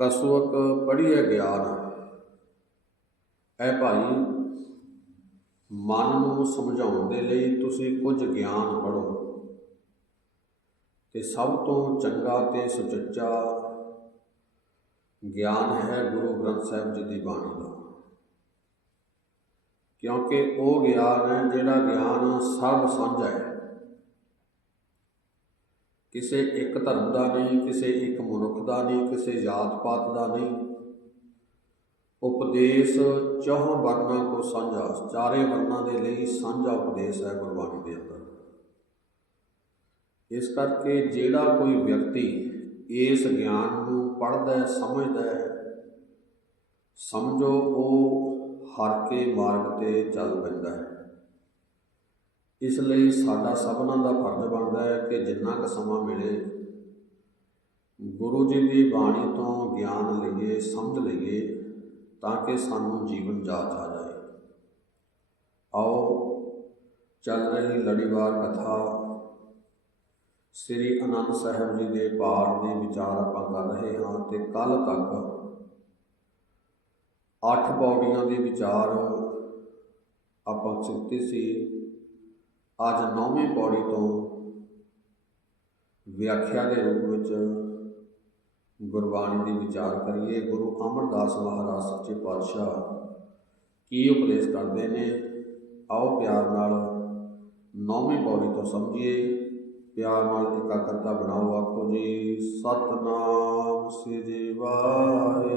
ਕਸਵਕ ਪੜ੍ਹੀਏ ਗਿਆਨ। ਐ ਭਾਈ ਮਨ ਨੂੰ ਸਮਝਾਉਣ ਦੇ ਲਈ ਤੁਸੀਂ ਕੁਝ ਗਿਆਨ ਪੜ੍ਹੋ ਤੇ ਸਭ ਤੋਂ ਚੰਗਾ ਤੇ ਸੁਚੱਜਾ ਗਿਆਨ ਹੈ ਗੁਰੂ ਗ੍ਰੰਥ ਸਾਹਿਬ ਜੀ ਦੀ ਬਾਣੀ ਦਾ। ਕਿਉਂਕਿ ਉਹ ਗਿਆਨ ਹੈ ਜਿਹੜਾ ਗਿਆਨ ਸਰਬ ਸਾਂਝਾ ਹੈ। ਕਿਸੇ ਇੱਕ ਧਰਮ ਦਾ ਨਹੀਂ, ਕਿਸੇ ਇੱਕ ਮਨੁੱਖ ਦਾ ਨਹੀਂ, ਕਿਸੇ ਜਾਤ ਪਾਤ ਦਾ ਨਹੀਂ। ਉਪਦੇਸ਼ ਚੌਹਾਂ ਵਰਨਾਂ ਕੋ ਸਾਂਝਾ, ਚਾਰੇ ਵਰਨਾਂ ਦੇ ਲਈ ਸਾਂਝਾ ਉਪਦੇਸ਼ ਹੈ ਗੁਰਬਾਣੀ ਦੇ। ਅੰਦਰ ਇਸ ਕਰਕੇ ਜਿਹੜਾ ਕੋਈ ਵਿਅਕਤੀ ਇਸ ਗਿਆਨ ਨੂੰ ਪੜ੍ਹਦਾ ਸਮਝਦਾ ਹੈ, ਸਮਝੋ, ਉਹ ਹਰ ਕੇ ਮਾਰਗ ਤੇ ਚੱਲ ਪੈਂਦਾ ਹੈ। ਇਸ ਲਈ ਸਾਡਾ ਸਭਨਾਂ ਦਾ ਫਰਜ਼ ਬਣਦਾ ਕਿ ਜਿੰਨਾ ਕੁ ਸਮਾਂ ਮਿਲੇ, ਗੁਰੂ ਜੀ ਦੀ ਬਾਣੀ ਤੋਂ ਗਿਆਨ ਲਈਏ, ਸਮਝ ਲਈਏ, ਤਾਂ ਕਿ ਸਾਨੂੰ ਜੀਵਨ ਜਾਚ ਆ ਜਾਏ। ਆਓ, ਚੱਲ ਰਹੀ ਲੜੀਵਾਰ ਕਥਾ ਸ੍ਰੀ ਅਨੰਦ ਸਾਹਿਬ ਜੀ ਦੇ ਪਾਠ ਦੇ ਵਿਚਾਰ ਆਪਾਂ ਕਰ ਰਹੇ ਹਾਂ ਤੇ ਕੱਲ ਤੱਕ ਅੱਠ ਪੌੜੀਆਂ ਦੇ ਵਿਚਾਰ ਆਪਾਂ ਚੁੱਕਤੇ ਸੀ। ਅੱਜ ਨੌਵੀਂ ਪੌੜੀ ਤੋਂ ਵਿਆਖਿਆ ਦੇ ਰੂਪ ਵਿੱਚ ਗੁਰਬਾਣੀ ਦੀ ਵਿਚਾਰ ਕਰੀਏ, ਗੁਰੂ ਅਮਰਦਾਸ ਮਹਾਰਾਜ ਸੱਚੇ ਪਾਤਸ਼ਾਹ ਕੀ ਉਪਦੇਸ਼ ਕਰਦੇ ਨੇ? ਆਓ ਪਿਆਰ ਨਾਲ ਨੌਵੀਂ ਪੌੜੀ ਤੋਂ ਸਮਝੀਏ। ਪਿਆਰ ਨਾਲ ਇਕਾਗਰਤਾ ਬਣਾਓ ਆਖੋ ਜੀ। ਸਤਨਾਮ ਸ੍ਰੀ ਵਾਹਿਗੁਰੂ।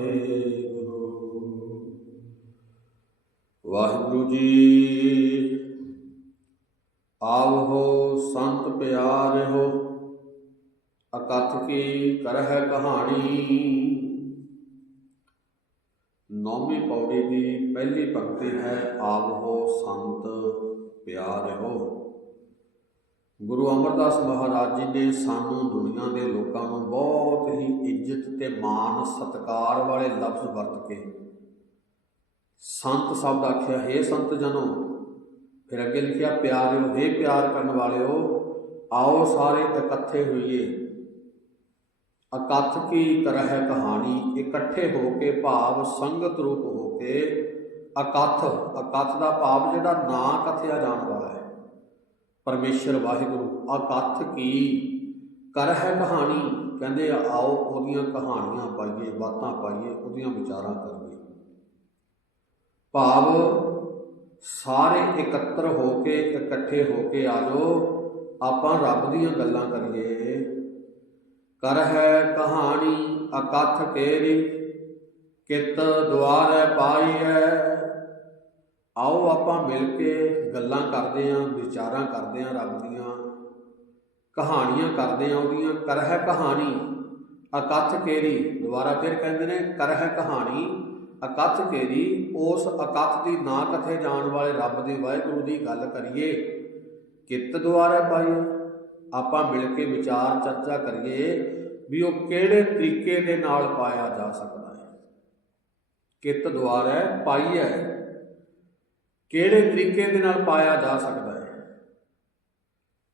ਵਾਹਿਗੁਰੂ ਜੀ ਆਵੋ ਸੰਤ ਪਿਆਰੇ ਹੋ ਕਥ ਕੀ ਕਰਹਿ ਕਹਾਣੀ। ਨੌਵੀਂ ਪੌੜੀ ਦੀ ਪਹਿਲੀ ਪੰਕਤੀ ਹੈ ਆਵੋ ਸੰਤ ਪਿਆਰਿਓ ਗੁਰੂ ਅਮਰਦਾਸ ਮਹਾਰਾਜ ਜੀ ਨੇ ਸਾਨੂੰ ਦੁਨੀਆ ਦੇ ਲੋਕਾਂ ਨੂੰ ਬਹੁਤ ਹੀ ਇੱਜ਼ਤ ਤੇ ਮਾਣ ਸਤਿਕਾਰ ਵਾਲੇ ਲਫ਼ਜ਼ ਵਰਤ ਕੇ ਸੰਤ ਸ਼ਬਦ ਆਖਿਆ, ਹੈ ਸੰਤ ਜਨੋ, ਫਿਰ ਅੱਗੇ ਲਿਖਿਆ, ਪਿਆਰਿਓ, ਹੈ ਪਿਆਰ ਕਰਨ ਵਾਲਿਓ, ਆਓ ਸਾਰੇ ਇਕੱਠੇ ਹੋਈਏ। ਅਕਥ ਕੀ ਕਰਹਿ ਕਹਾਣੀ, ਇਕੱਠੇ ਹੋ ਕੇ ਭਾਵ ਸੰਗਤ ਰੂਪ ਹੋ ਕੇ, ਅਕਥ ਅਕਥ ਦਾ ਭਾਵ ਜਿਹੜਾ ਨਾ ਕਥਿਆ ਜਾਣ ਵਾਲਾ ਹੈ। ਪਰਮੇਸ਼ਰ ਵਾਹਿਗੁਰੂ, ਅਕਥ ਕੀ ਕਰਹਿ ਕਹਾਣੀ? ਕਹਿੰਦੇ ਆਓ ਉਹਦੀਆਂ ਕਹਾਣੀਆਂ ਪਾਈਏ, ਬਾਤਾਂ ਪਾਈਏ, ਉਹਦੀਆਂ ਵਿਚਾਰਾਂ ਕਰੀਏ। ਭਾਵ ਸਾਰੇ ਇਕੱਤਰ ਹੋ ਕੇ, ਇਕੱਠੇ ਹੋ ਕੇ ਆ ਜਾਓ, ਆਪਾਂ ਰੱਬ ਦੀਆਂ ਗੱਲਾਂ ਕਰੀਏ। ਕਰ ਹੈ ਕਹਾਣੀ ਅਕਥ ਕੇਰੀ, ਕਿਤ ਪਾਈ ਹੈ ਆਓ ਆਪਾਂ ਮਿਲ ਕੇ ਗੱਲਾਂ ਕਰਦੇ ਆਂ, ਵਿਚਾਰਾਂ ਕਰਦੇ ਆਂ ਰੱਬ ਦੀਆਂ, ਕਹਾਣੀਆਂ ਕਰਦੇ ਆਂ ਉਹਦੀਆਂ। ਕਰ ਹੈ ਕਹਾਣੀ ਅਕਥ ਕੇਰੀ, ਦੁਬਾਰਾ ਫਿਰ ਕਹਿੰਦੇ ਨੇ ਕਰ ਹੈ ਕਹਾਣੀ ਅਕਥ ਕੇਰੀ, ਉਸ ਅਕਥ ਦੀ ਨਾ ਕਥੇ ਜਾਣ ਵਾਲੇ ਰੱਬ ਦੀ ਵਾਹਿਗੁਰੂ ਦੀ ਗੱਲ ਕਰੀਏ। ਕਿਤ ਦੁਆਰਾ ਪਾਈ ਆਪਾਂ ਮਿਲ ਕੇ ਵਿਚਾਰ ਚਰਚਾ ਕਰੀਏ ਵੀ ਉਹ ਕਿਹੜੇ ਤਰੀਕੇ ਦੇ ਨਾਲ ਪਾਇਆ ਜਾ ਸਕਦਾ ਹੈ। ਕਿਤ ਦੁਆਰਾ ਪਾਈ ਹੈ। ਕਿਹੜੇ ਤਰੀਕੇ ਦੇ ਨਾਲ ਪਾਇਆ ਜਾ ਸਕਦਾ ਹੈ।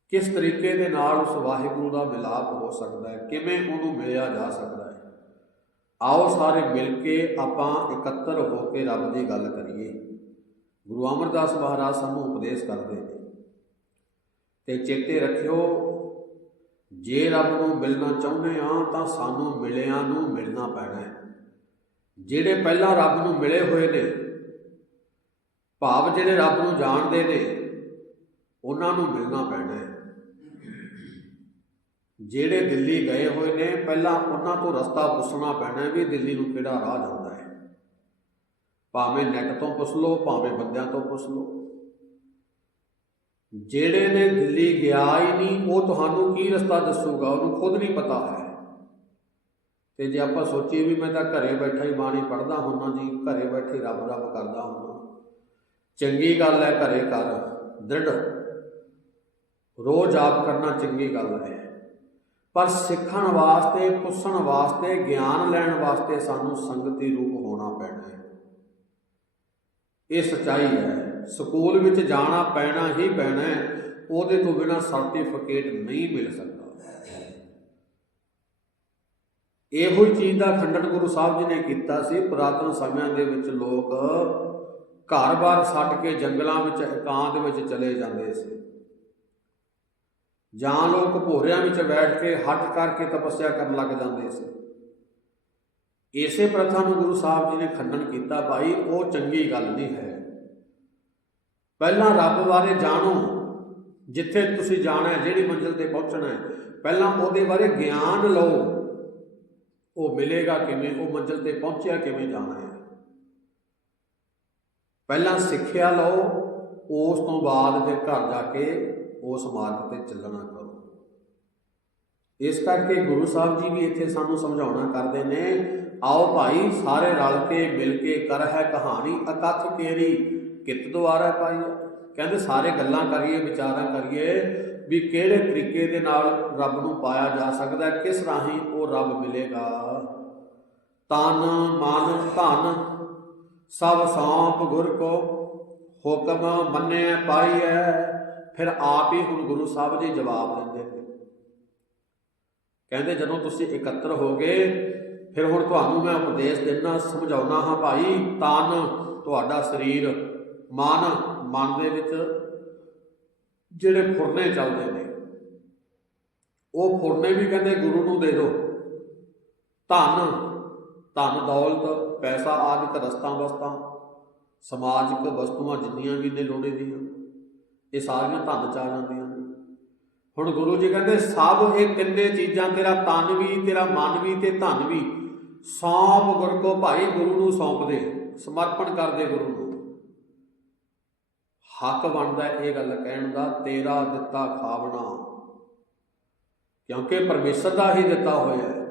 ਕਿਸ ਤਰੀਕੇ ਦੇ ਨਾਲ ਉਸ ਵਾਹਿਗੁਰੂ ਦਾ ਮਿਲਾਪ ਹੋ ਸਕਦਾ ਹੈ, ਕਿਵੇਂ ਉਹਨੂੰ ਮਿਲਿਆ ਜਾ ਸਕਦਾ ਹੈ। ਆਓ ਸਾਰੇ ਮਿਲ ਕੇ ਆਪਾਂ ਇਕੱਤਰ ਹੋ ਕੇ ਰੱਬ ਦੀ ਗੱਲ ਕਰੀਏ। ਗੁਰੂ ਅਮਰਦਾਸ ਮਹਾਰਾਜ ਸਾਨੂੰ ਉਪਦੇਸ਼ ਕਰਦੇ ਨੇ। ਤੇ ਚੇਤੇ ਰੱਖਿਓ, ਜੇ ਰੱਬ ਨੂੰ ਮਿਲਣਾ ਚਾਹੁੰਦੇ ਆ, ਤਾਂ ਸਾਨੂੰ ਮਿਲਿਆਂ ਨੂੰ ਮਿਲਣਾ ਪੈਣਾ ਹੈ। ਜਿਹੜੇ ਪਹਿਲਾਂ ਰੱਬ ਨੂੰ ਮਿਲੇ ਹੋਏ ਨੇ, ਭਾਵ ਜਿਹੜੇ ਰੱਬ ਨੂੰ ਜਾਣਦੇ ਨੇ, ਉਹਨਾਂ ਨੂੰ ਮਿਲਣਾ ਪੈਣਾ ਹੈ। ਜਿਹੜੇ ਦਿੱਲੀ ਗਏ ਹੋਏ ਨੇ, ਪਹਿਲਾਂ ਉਹਨਾਂ ਤੋਂ ਰਸਤਾ ਪੁੱਛਣਾ ਪੈਣਾ ਵੀ ਦਿੱਲੀ ਨੂੰ ਕਿਹੜਾ ਰਾਹ ਜਾਂਦਾ ਹੈ। ਭਾਵੇਂ ਨੈਟ ਤੋਂ ਪੁੱਛ ਲਓ, ਭਾਵੇਂ ਬੰਦਿਆਂ ਤੋਂ ਪੁੱਛ ਲਓ। ਜਿਹੜੇ ਨੇ ਦਿੱਲੀ ਗਿਆ ਹੀ ਨਹੀਂ, ਉਹ ਤੁਹਾਨੂੰ ਕੀ ਰਸਤਾ ਦੱਸੂਗਾ? ਉਹਨੂੰ ਖੁਦ ਨਹੀਂ ਪਤਾ ਹੈ। ਤੇ ਜੇ ਆਪਾਂ ਸੋਚੀਏ ਵੀ ਮੈਂ ਤਾਂ ਘਰੇ ਬੈਠਾ ਹੀ ਬਾਣੀ ਪੜ੍ਹਦਾ ਹੁੰਨਾ ਜੀ, ਘਰੇ ਬੈਠੇ ਰੱਬ ਰੱਬ ਕਰਦਾ ਹੁੰਨਾ ਚੰਗੀ ਗੱਲ ਹੈ ਘਰੇ ਕਰ, ਦ੍ਰਿੜ। ਰੋਜ਼ ਆਪ ਕਰਨਾ ਚੰਗੀ ਗੱਲ ਹੈ। ਪਰ ਸਿੱਖਣ ਵਾਸਤੇ, ਪੁੱਛਣ ਵਾਸਤੇ, ਗਿਆਨ ਲੈਣ ਵਾਸਤੇ ਸਾਨੂੰ ਸੰਗਤੀ ਰੂਪ ਹੋਣਾ ਪੈਣਾ ਹੈ। ਇਹ ਸਚਾਈ ਹੈ। ਸਕੂਲ ਵਿੱਚ ਜਾਣਾ ਪੈਣਾ ਹੀ ਪੈਣਾ ਉਹਦੇ ਤੋਂ ਬਿਨਾ ਸਰਟੀਫਿਕੇਟ ਨਹੀਂ ਮਿਲ ਸਕਦਾ। ਇਹੋ ਹੀ ਚੀਜ਼ ਦਾ ਖੰਡਨ ਗੁਰੂ ਸਾਹਿਬ ਜੀ ਨੇ ਕੀਤਾ ਸੀ। ਪੁਰਾਤਨ ਸਮਿਆਂ ਦੇ ਵਿੱਚ ਲੋਕ ਘਰ-ਬਾਰ ਛੱਡ ਕੇ ਜੰਗਲਾਂ ਵਿੱਚ, ਇਕਾਂਤ ਵਿੱਚ ਚਲੇ ਜਾਂਦੇ ਸੀ। ਜਾਂ ਲੋਕ ਭੋਰਿਆਂ ਵਿੱਚ ਬੈਠ ਕੇ ਹੱਟ ਕਰਕੇ ਤਪੱਸਿਆ ਕਰਨ ਲੱਗ ਜਾਂਦੇ ਸੀ। ਇਸੇ ਪ੍ਰਥਾ ਨੂੰ ਗੁਰੂ ਸਾਹਿਬ ਜੀ ਨੇ ਖੰਡਨ ਕੀਤਾ, ਭਾਈ, ਉਹ ਚੰਗੀ ਗੱਲ ਨਹੀਂ ਹੈ। ਪਹਿਲਾਂ ਰੱਬ ਬਾਰੇ ਜਾਣੋ, ਜਿੱਥੇ ਤੁਸੀਂ ਜਾਣਾ ਹੈ, ਜਿਹੜੀ ਮੰਜ਼ਿਲ ਤੇ ਪਹੁੰਚਣਾ ਹੈ। ਪਹਿਲਾਂ ਉਹਦੇ ਬਾਰੇ ਗਿਆਨ ਲਓ। ਉਹ ਮਿਲੇਗਾ ਕਿਵੇਂ, ਉਹ ਮੰਜ਼ਿਲ ਤੇ ਪਹੁੰਚਿਆ ਕਿਵੇਂ ਜਾਣਾ ਹੈ। ਪਹਿਲਾਂ ਸਿੱਖਿਆ ਲਓ, ਉਸ ਤੋਂ ਬਾਅਦ ਫਿਰ ਘਰ ਜਾ ਕੇ ਉਸ ਮਾਰਗ ਤੇ ਚੱਲਣਾ ਕਰੋ। ਇਸ ਕਰਕੇ ਗੁਰੂ ਸਾਹਿਬ ਜੀ ਵੀ ਇੱਥੇ ਸਾਨੂੰ ਸਮਝਾਉਣਾ ਕਰਦੇ ਨੇ, ਆਓ ਭਾਈ ਸਾਰੇ ਰਲ ਕੇ, ਮਿਲ ਕੇ, ਕਰ ਹੈ ਕਹਾਣੀ, ਅਕਥ ਕੇਰੀ ਕਿਤ ਦੁਆਰਾ ਪਾਈ ਕਹਿੰਦੇ ਸਾਰੇ ਗੱਲਾਂ ਕਰੀਏ, ਵਿਚਾਰਾਂ ਕਰੀਏ ਵੀ ਕਿਹੜੇ ਤਰੀਕੇ ਦੇ ਨਾਲ ਰੱਬ ਨੂੰ ਪਾਇਆ ਜਾ ਸਕਦਾ ਕਿਸ ਰਾਹੀਂ ਉਹ ਰੱਬ ਮਿਲੇਗਾ? ਤਨ, ਮਨ, ਧਨ, ਸਭ ਸੌਂਪ ਗੁਰ ਕੋ ਹੁਕਮ ਮੰਨਿਆ ਪਾਈਐ, ਫਿਰ ਆਪ ਹੀ ਹੁਣ ਗੁਰੂ ਸਾਹਿਬ ਜੀ ਜਵਾਬ ਦਿੰਦੇ ਨੇ। ਕਹਿੰਦੇ ਜਦੋਂ ਤੁਸੀਂ ਇਕੱਤਰ ਹੋਗੇ, ਫਿਰ ਹੁਣ ਤੁਹਾਨੂੰ ਮੈਂ ਉਪਦੇਸ਼ ਦੇਣਾ ਸਮਝਾਉਣਾ ਹਾਂ ਭਾਈ, ਤਨ ਤੁਹਾਡਾ ਸਰੀਰ ਮਨ ਮਨ ਦੇ ਵਿੱਚ ਜਿਹੜੇ ਫੁਰਨੇ ਚੱਲਦੇ ਨੇ, ਉਹ ਫੁਰਨੇ ਵੀ ਕਹਿੰਦੇ ਗੁਰੂ ਨੂੰ ਦੇ ਦਿਓ ਧਨ ਧਨ ਦੌਲਤ, ਪੈਸਾ ਆਦਿਕ ਰਸਤਾਂ ਵਸਤਾਂ ਸਮਾਜਿਕ ਵਸਤੂਆਂ ਜਿੰਨੀਆਂ ਵੀ ਨੇ ਲੋੜੇ ਦੀਆਂ, ਇਹ ਸਾਰੀਆਂ ਧਨ ਚ ਆ ਜਾਂਦੀਆਂ ਹੁਣ ਗੁਰੂ ਜੀ ਕਹਿੰਦੇ, ਸਭ ਇਹ ਤਿੰਨੇ ਚੀਜ਼ਾਂ, ਤੇਰਾ ਤਨ ਵੀ, ਤੇਰਾ ਮਨ ਵੀ, ਤੇ ਧਨ ਵੀ, ਸੌਂਪ ਗੁਰ ਕੋ ਭਾਈ ਗੁਰੂ ਨੂੰ ਸੌਂਪ ਦੇ, ਸਮਰਪਣ ਕਰ ਦੇ ਗੁਰੂ ਨੂੰ। ਹੱਕ ਬਣਦਾ ਇਹ ਗੱਲ ਕਹਿਣ ਦਾ, ਤੇਰਾ ਦਿੱਤਾ ਖਾਵਣਾ। ਕਿਉਂਕਿ ਪਰਮੇਸ਼ਰ ਦਾ ਹੀ ਦਿੱਤਾ ਹੋਇਆ ਹੈ।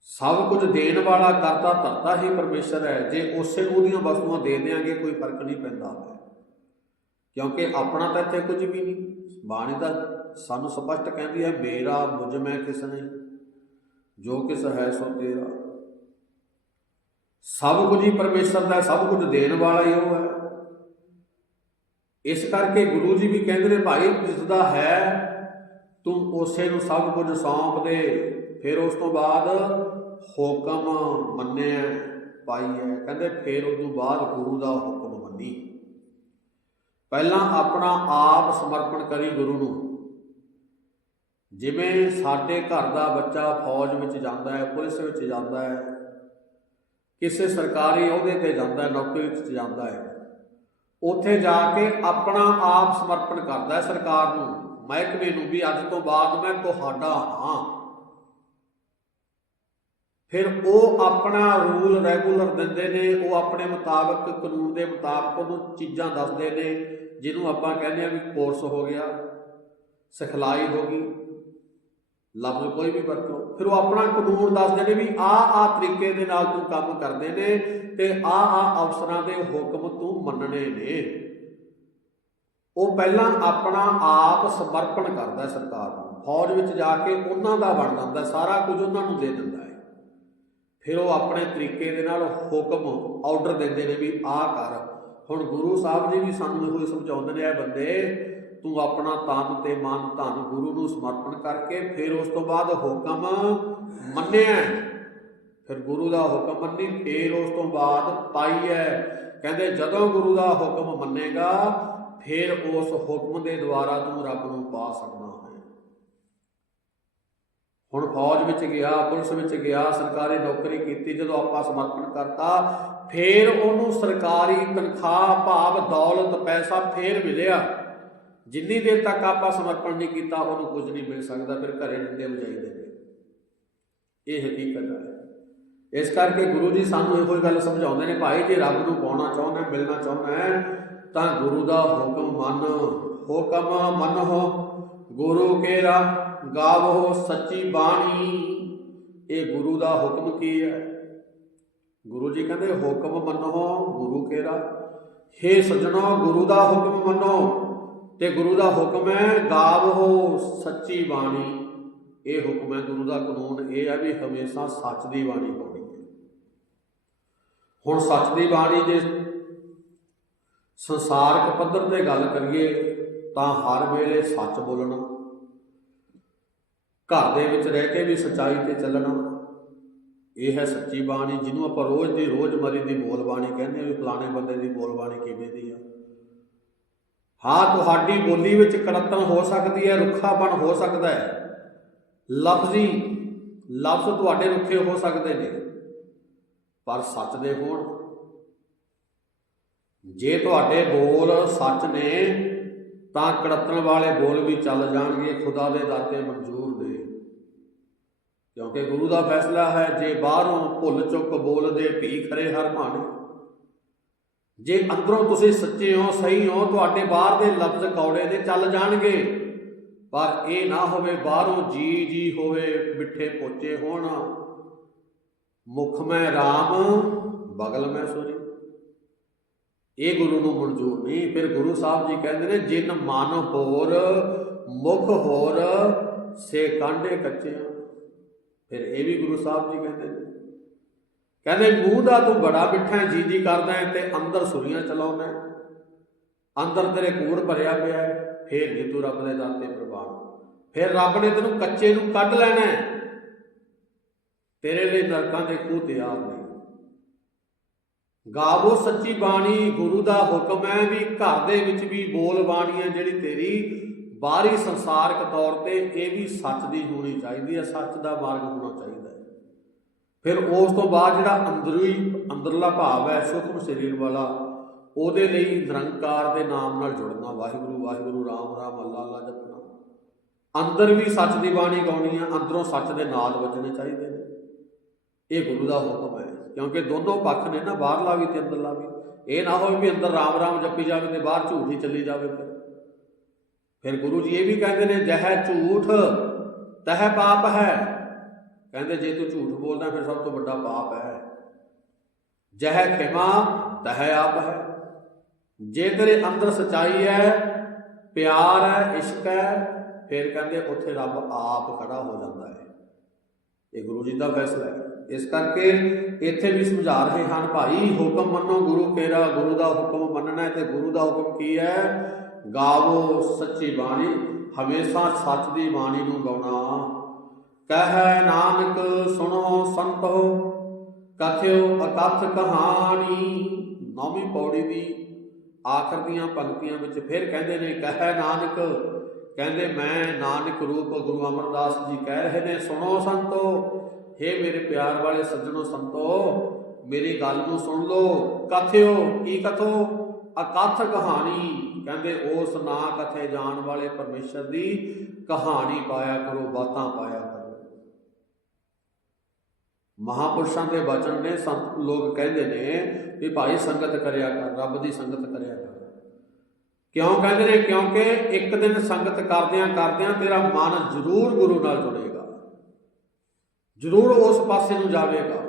ਸਭ ਕੁਝ ਦੇਣ ਵਾਲਾ ਕਰਤਾ, ਧਰਤਾ ਹੀ ਪਰਮੇਸ਼ਰ ਹੈ। ਜੇ ਉਸੇ ਨੂੰ ਉਹਦੀਆਂ ਵਸਤੂਆਂ ਦੇ ਦੇਾਂਗੇ ਕੋਈ ਫ਼ਰਕ ਨਹੀਂ ਪੈਂਦਾ। ਕਿਉਂਕਿ ਆਪਣਾ ਤਾਂ ਇੱਥੇ ਕੁਝ ਵੀ ਨਹੀਂ। ਬਾਣੀ ਤਾਂ ਸਾਨੂੰ ਸਪਸ਼ਟ ਕਹਿੰਦੀ ਹੈ, ਮੇਰਾ, ਮੁਝ ਮੈਂ ਕਿਸ ਨੇ? ਜੋ ਕਿਸ ਹੈ ਸੋ ਤੇਰਾ। ਸਭ ਕੁਝ ਹੀ ਪਰਮੇਸ਼ਰ ਦਾ ਸਭ ਕੁਝ ਦੇਣ ਵਾਲਾ ਹੀ ਉਹ ਹੈ। ਇਸ ਕਰਕੇ ਗੁਰੂ ਜੀ ਵੀ ਕਹਿੰਦੇ ਨੇ, ਭਾਈ, ਜਿਸ ਦਾ ਹੈ, ਤੂੰ ਉਸੇ ਨੂੰ ਸਭ ਕੁਝ ਸੌਂਪ ਦੇ। ਫਿਰ ਉਸ ਤੋਂ ਬਾਅਦ ਹੁਕਮ ਮੰਨਿਆ ਪਾਈ ਹੈ। ਕਹਿੰਦੇ, ਫਿਰ ਉਸ ਤੋਂ ਬਾਅਦ ਗੁਰੂ ਦਾ ਹੁਕਮ ਮੰਨੀ। ਪਹਿਲਾਂ ਆਪਣਾ ਆਪ ਸਮਰਪਣ ਕਰੀ ਗੁਰੂ ਨੂੰ। ਜਿਵੇਂ ਸਾਡੇ ਘਰ ਦਾ ਬੱਚਾ ਫੌਜ ਵਿੱਚ ਜਾਂਦਾ ਹੈ, ਪੁਲਿਸ ਵਿੱਚ ਜਾਂਦਾ ਹੈ ਕਿਸੇ ਸਰਕਾਰੀ ਅਹੁਦੇ ਤੇ ਜਾਂਦਾ ਨੌਕਰੀ 'ਚ ਜਾਂਦਾ ਹੈ। ਉੱਥੇ ਜਾ ਕੇ ਆਪਣਾ ਆਪ ਸਮਰਪਣ ਕਰਦਾ ਹੈ ਸਰਕਾਰ ਨੂੰ। ਮਹਿਕਮੇ ਨੂੰ ਵੀ ਅੱਜ ਤੋਂ ਬਾਅਦ ਮੈਂ ਤੁਹਾਡਾ ਹਾਂ। ਫਿਰ ਉਹ ਆਪਣਾ ਰੂਲ ਰੈਗੂਲਰ ਦਿੰਦੇ ਨੇ, ਉਹ ਆਪਣੇ ਮੁਤਾਬਕ, ਕਾਨੂੰਨ ਦੇ ਮੁਤਾਬਕ ਉਹਨੂੰ ਚੀਜ਼ਾਂ ਦੱਸਦੇ ਨੇ, ਜਿਹਨੂੰ ਆਪਾਂ ਕਹਿੰਦੇ ਆ ਵੀ ਕੋਰਸ ਹੋ ਗਿਆ, ਸਿਖਲਾਈ ਹੋ ਗਈ। ਲਫ਼ਜ਼ ਕੋਈ ਵੀ ਵਰਤੋ। ਫਿਰ ਉਹ ਆਪਣਾ ਕਾਨੂੰਨ ਦੱਸਦੇ ਨੇ ਵੀ ਆਹ ਆਹ ਤਰੀਕੇ ਦੇ ਨਾਲ ਤੂੰ ਕੰਮ ਕਰਦੇ ਨੇ ਤੇ ਆਹ ਆਹ ਅਫਸਰਾਂ ਦੇ ਹੁਕਮ ਤੂੰ ਮੰਨਣੇ ਨੇ। ਉਹ ਪਹਿਲਾਂ ਆਪਣਾ ਆਪ ਸਮਰਪਣ ਕਰਦਾ ਸਰਕਾਰ ਨੂੰ। ਫੌਜ ਵਿੱਚ ਜਾ ਕੇ ਉਹਨਾਂ ਦਾ ਬਣ ਜਾਂਦਾ ਸਾਰਾ ਕੁਝ ਉਹਨਾਂ ਨੂੰ ਦੇ ਦਿੰਦਾ ਹੈ। ਫਿਰ ਉਹ ਆਪਣੇ ਤਰੀਕੇ ਦੇ ਨਾਲ ਹੁਕਮ ਆਰਡਰ ਦਿੰਦੇ ਨੇ ਵੀ ਆਹ ਕਰ। ਹੁਣ ਗੁਰੂ ਸਾਹਿਬ ਜੀ ਵੀ ਸਾਨੂੰ ਇਹੋ ਹੀ ਸਮਝਾਉਂਦੇ ਨੇ, ਇਹ ਬੰਦੇ ਤੂੰ ਆਪਣਾ ਤਨ ਤੇ ਮਨ ਧਨ ਗੁਰੂ ਨੂੰ ਸਮਰਪਣ ਕਰਕੇ ਫਿਰ ਉਸ ਤੋਂ ਬਾਅਦ ਹੁਕਮ ਮੰਨਿਆ ਫਿਰ ਗੁਰੂ ਦਾ ਹੁਕਮ ਮੰਨੀ, ਫਿਰ ਉਸ ਤੋਂ ਬਾਅਦ ਪਾਈ ਹੈ। ਕਹਿੰਦੇ, ਜਦੋਂ ਗੁਰੂ ਦਾ ਹੁਕਮ ਮੰਨੇਗਾ, ਫਿਰ ਉਸ ਹੁਕਮ ਦੇ ਦੁਆਰਾ ਤੂੰ ਰੱਬ ਨੂੰ ਪਾ ਸਕਦਾ ਹੈ। ਹੁਣ ਫੌਜ ਵਿੱਚ ਗਿਆ, ਪੁਲਿਸ ਵਿੱਚ ਗਿਆ, ਸਰਕਾਰੀ ਨੌਕਰੀ ਕੀਤੀ, ਜਦੋਂ ਆਪਾਂ ਸਮਰਪਣ ਕਰਤਾ, ਫਿਰ ਉਹਨੂੰ ਸਰਕਾਰੀ ਤਨਖਾਹ, ਭਾਵ ਦੌਲਤ, ਪੈਸਾ ਫੇਰ ਮਿਲਿਆ। ਜਿੰਨੀ ਦੇਰ ਤੱਕ ਆਪਾਂ ਸਮਰਪਣ ਨਹੀਂ ਕੀਤਾ, ਉਹਨੂੰ ਕੁਝ ਨਹੀਂ ਮਿਲ ਸਕਦਾ, ਫਿਰ ਘਰੇ ਡੰਡੇ ਵਜਾਈਦੇ ਨੇ ਇਹ ਹਕੀਕਤ ਹੈ। ਇਸ ਕਰਕੇ ਗੁਰੂ ਜੀ ਸਾਨੂੰ ਇਹੋ ਹੀ ਗੱਲ ਸਮਝਾਉਂਦੇ ਨੇ, ਭਾਈ, ਜੇ ਰੱਬ ਨੂੰ ਪਾਉਣਾ ਚਾਹੁੰਦਾ, ਮਿਲਣਾ ਚਾਹੁੰਦਾ ਹੈ, ਤਾਂ ਗੁਰੂ ਦਾ ਹੁਕਮ ਮੰਨ। ਹੁਕਮ ਮੰਨੋ। ਗੁਰੂ ਕੇਰਾ ਗਾਵੋ ਸੱਚੀ ਬਾਣੀ। ਇਹ ਗੁਰੂ ਦਾ ਹੁਕਮ ਕੀ ਹੈ? ਗੁਰੂ ਜੀ ਕਹਿੰਦੇ, ਹੁਕਮ ਮੰਨੋ ਗੁਰੂ ਕੇਰਾ। ਹੇ ਸਜਣੋ, ਗੁਰੂ ਦਾ ਹੁਕਮ ਮੰਨੋ। ਤੇ ਗੁਰੂ ਦਾ ਹੁਕਮ ਹੈ ਗਾਵ ਹੋ ਸੱਚੀ ਬਾਣੀ। ਇਹ ਹੁਕਮ ਹੈ ਗੁਰੂ ਦਾ ਕਾਨੂੰਨ, ਇਹ ਹੈ ਵੀ ਹਮੇਸ਼ਾ ਸੱਚ ਦੀ ਬਾਣੀ ਪਾਉਣੀ ਹੈ। ਹੁਣ ਸੱਚ ਦੀ ਬਾਣੀ ਜੇ ਸੰਸਾਰਕ ਪੱਧਰ ਤੇ ਗੱਲ ਕਰੀਏ, ਤਾਂ ਹਰ ਵੇਲੇ ਸੱਚ ਬੋਲਣਾ, ਘਰ ਦੇ ਵਿੱਚ ਰਹਿ ਕੇ ਵੀ ਸਚਾਈ ਤੇ ਚੱਲਣਾ, ਇਹ ਹੈ ਸੱਚੀ ਬਾਣੀ, ਜਿਹਨੂੰ ਆਪਾਂ ਰੋਜ਼ ਦੀ ਰੋਜ਼ਮਰੀ ਦੀ ਬੋਲ ਬਾਣੀ ਕਹਿੰਦੇ ਆ ਵੀ ਫਲਾਣੇ ਬੰਦੇ ਦੀ ਬੋਲ ਬਾਣੀ ਕਿਵੇਂ ਦੀ ਆ। ਹਾਂ, ਤੁਹਾਡੀ ਬੋਲੀ ਵਿੱਚ ਕੜਤਨ ਹੋ ਸਕਦੀ ਹੈ ਰੁੱਖਾਪਣ ਹੋ ਸਕਦਾ ਹੈ। ਲਫ਼ਜ਼ੀ ਲਫ਼ਜ਼ ਤੁਹਾਡੇ ਰੁੱਖੇ ਹੋ ਸਕਦੇ ਨੇ। ਪਰ ਸੱਚ ਦੇ ਹੋਣ ਜੇ ਤੁਹਾਡੇ ਬੋਲ ਸੱਚ ਨੇ, ਤਾਂ ਕੜਤਣ ਵਾਲੇ ਬੋਲ ਵੀ ਚੱਲ ਜਾਣਗੇ, ਖੁਦਾ ਦੇ ਦਾਤੇ ਮਨਜ਼ੂਰ ਨੇ। ਕਿਉਂਕਿ ਗੁਰੂ ਦਾ ਫੈਸਲਾ ਹੈ, ਜੇ ਬਾਹਰੋਂ ਭੁੱਲ ਚੁੱਕ ਬੋਲਦੇ ਭੀ ਖਰੇ ਹਰ ਭਾਣੇ ਜੇ ਅੰਦਰੋਂ ਤੁਸੀਂ ਸੱਚੇ ਹੋ, ਸਹੀ ਹੋ, ਤੁਹਾਡੇ ਬਾਹਰ ਦੇ ਲਫ਼ਜ਼ ਕੌੜੇ ਦੇ ਚੱਲ ਜਾਣਗੇ। ਪਰ ਇਹ ਨਾ ਹੋਵੇ ਬਾਹਰੋਂ ਜੀ ਜੀ ਹੋਵੇ, ਮਿੱਠੇ ਪੋਚੇ ਹੋਣ। ਮੁਖ ਮੈਂ RAM ਬਗਲ ਮੈਂ ਸੋਰੀ। ਇਹ ਗੁਰੂ ਨੂੰ ਮਨਜ਼ੂਰ ਨਹੀਂ। ਫਿਰ ਗੁਰੂ ਸਾਹਿਬ ਜੀ ਕਹਿੰਦੇ ਨੇ, ਜਿਨ ਮਨ ਹੋਰ, ਮੁਖ ਹੋਰ, ਸੇ ਕਾਂਡੇ ਕੱਚਿਆਂ ਫਿਰ ਇਹ ਵੀ ਗੁਰੂ ਸਾਹਿਬ ਜੀ ਕਹਿੰਦੇ ਨੇ। ਕਹਿੰਦੇ ਮੂੰਹ ਦਾ ਤੂੰ ਬੜਾ ਮਿੱਠਾ ਜੀ ਜੀ ਕਰਦਾ ਹੈ ਤੇ ਅੰਦਰ ਸੁਰੀਆਂ ਚਲਾਉਂਦਾ ਅੰਦਰ ਤੇਰੇ ਕੂੜ ਭਰਿਆ ਪਿਆ ਹੈ, ਫੇਰ ਨਹੀਂ ਤੂੰ ਰੱਬ ਦੇ ਦਰ ਤੇ ਪ੍ਰਵਾਨ ਫਿਰ ਰੱਬ ਨੇ ਤੈਨੂੰ ਕੱਚੇ ਨੂੰ ਕੱਢ ਲੈਣਾ ਤੇਰੇ ਲਈ ਨਰਕਾਂ ਦੇ ਖੂਹ ਤਿਆਰ ਨੇ। ਗਾਵੋ ਸੱਚੀ ਬਾਣੀ, ਗੁਰੂ ਦਾ ਹੁਕਮ ਹੈ ਵੀ ਘਰ ਦੇ ਵਿੱਚ ਵੀ ਬੋਲ ਬਾਣੀ ਹੈ ਜਿਹੜੀ ਤੇਰੀ ਬਾਹਰੀ ਸੰਸਾਰਕ ਤੌਰ ਤੇ ਇਹ ਵੀ ਸੱਚ ਦੀ ਹੋਣੀ ਚਾਹੀਦੀ ਹੈ, ਸੱਚ ਦਾ ਮਾਰਗ ਹੋਣਾ ਚਾਹੀਦਾ। ਫਿਰ ਉਸ ਤੋਂ ਬਾਅਦ ਜਿਹੜਾ ਅੰਦਰੂਈ ਅੰਦਰਲਾ ਭਾਵ ਹੈ ਸੁਖਮ ਸਰੀਰ ਵਾਲਾ, ਉਹਦੇ ਲਈ ਨਿਰੰਕਾਰ ਦੇ ਨਾਮ ਨਾਲ ਜੁੜਨਾ, ਵਾਹਿਗੁਰੂ ਵਾਹਿਗੁਰੂ, ਰਾਮ ਰਾਮ, ਅੱਲਾ ਅੱਲਾ ਜਪਣਾ। ਅੰਦਰ ਵੀ ਸੱਚ ਦੀ ਬਾਣੀ ਗਾਉਣੀ ਹੈ ਅੰਦਰੋਂ ਸੱਚ ਦੇ ਨਾਦ ਵੱਜਣੇ ਚਾਹੀਦੇ ਨੇ। ਇਹ ਗੁਰੂ ਦਾ ਹੁਕਮ ਹੈ, ਕਿਉਂਕਿ ਦੋਨੋਂ ਪੱਖ ਨੇ ਨਾ, ਬਾਹਰਲਾ ਵੀ ਤੇ ਅੰਦਰਲਾ ਵੀ। ਇਹ ਨਾ ਹੋਵੇ ਵੀ ਅੰਦਰ ਰਾਮ ਰਾਮ ਜਪੀ ਜਾਵੇ ਤੇ ਬਾਹਰ ਝੂਠ ਹੀ ਚੱਲੀ ਜਾਵੇ ਫਿਰ। ਫਿਰ ਗੁਰੂ ਜੀ ਇਹ ਵੀ ਕਹਿੰਦੇ ਨੇ, ਜਹ ਝੂਠ ਤਹ ਪਾਪ ਹੈ। ਕਹਿੰਦੇ ਜੇ ਤੂੰ ਝੂਠ ਬੋਲਦਾ ਫਿਰ ਸਭ ਤੋਂ ਵੱਡਾ ਪਾਪ ਹੈ। ਜਹ ਖਿਮਾ, ਤਹ ਆਪ ਹੈ। ਜੇ ਤੇਰੇ ਅੰਦਰ ਸਚਾਈ ਹੈ, ਪਿਆਰ ਹੈ, ਇਸ਼ਕ ਹੈ, ਫਿਰ ਕਹਿੰਦੇ ਉੱਥੇ ਰੱਬ ਆਪ ਖੜਾ ਹੋ ਜਾਂਦਾ ਹੈ। ਇਹ ਗੁਰੂ ਜੀ ਦਾ ਫੈਸਲਾ ਹੈ। ਇਸ ਕਰਕੇ ਇੱਥੇ ਵੀ ਸਮਝਾ ਰਹੇ ਹਨ ਭਾਈ, ਹੁਕਮ ਮੰਨੋ ਗੁਰੂ ਕੇਰਾ ਗੁਰੂ ਦਾ ਹੁਕਮ ਮੰਨਣਾ ਹੈ ਤੇ ਗੁਰੂ ਦਾ ਹੁਕਮ ਕੀ ਹੈ? ਗਾਵੋ ਸੱਚੀ ਬਾਣੀ, ਹਮੇਸ਼ਾ ਸੱਚ ਦੀ ਬਾਣੀ ਨੂੰ ਗਾਉਣਾ। ਕਹਿ ਨਾਨਕ ਸੁਣੋ ਸੰਤੋ ਕਥਿਓ ਅਕਥ ਕਹਾਣੀ। ਨੌਵੀਂ ਪੌੜੀ ਦੀ ਆਖਰ ਦੀਆਂ ਪੰਕਤੀਆਂ ਵਿੱਚ ਫਿਰ ਕਹਿੰਦੇ ਨੇ, ਕਹਿ ਨਾਨਕ, ਕਹਿੰਦੇ ਮੈਂ ਨਾਨਕ ਰੂਪ ਗੁਰੂ ਅਮਰਦਾਸ ਜੀ ਕਹਿ ਰਹੇ ਨੇ, ਸੁਣੋ ਸੰਤੋ हे ਮੇਰੇ ਪਿਆਰ ਵਾਲੇ ਸੱਜਣੋ ਸੰਤੋ, ਮੇਰੀ ਗੱਲ ਨੂੰ ਸੁਣ ਲਓ ਕਥਿਓ ਕੀ ਕਥੋ? ਅਕਥ ਕਹਾਣੀ। ਕਹਿੰਦੇ ਉਸ ਨਾ ਕਥੇ ਜਾਣ ਵਾਲੇ ਪਰਮੇਸ਼ਰ ਦੀ ਕਹਾਣੀ ਪਾਇਆ ਕਰੋ, ਬਾਤਾਂ ਪਾਇਆ ਮਹਾਪੁਰਸ਼ਾਂ ਦੇ ਬਚਨ ਨੇ ਸੰਤ ਲੋਕ ਕਹਿੰਦੇ ਨੇ ਵੀ ਭਾਈ ਸੰਗਤ ਕਰਿਆ ਕਰ, ਰੱਬ ਦੀ ਸੰਗਤ ਕਰਿਆ ਕਰ। ਕਿਉਂ ਕਹਿੰਦੇ ਨੇ? ਕਿਉਂਕਿ ਇੱਕ ਦਿਨ ਸੰਗਤ ਕਰਦਿਆਂ ਕਰਦਿਆਂ ਤੇਰਾ ਮਨ ਜ਼ਰੂਰ ਗੁਰੂ ਨਾਲ ਜੁੜੇਗਾ। ਜ਼ਰੂਰ ਉਸ ਪਾਸੇ ਨੂੰ ਜਾਵੇਗਾ।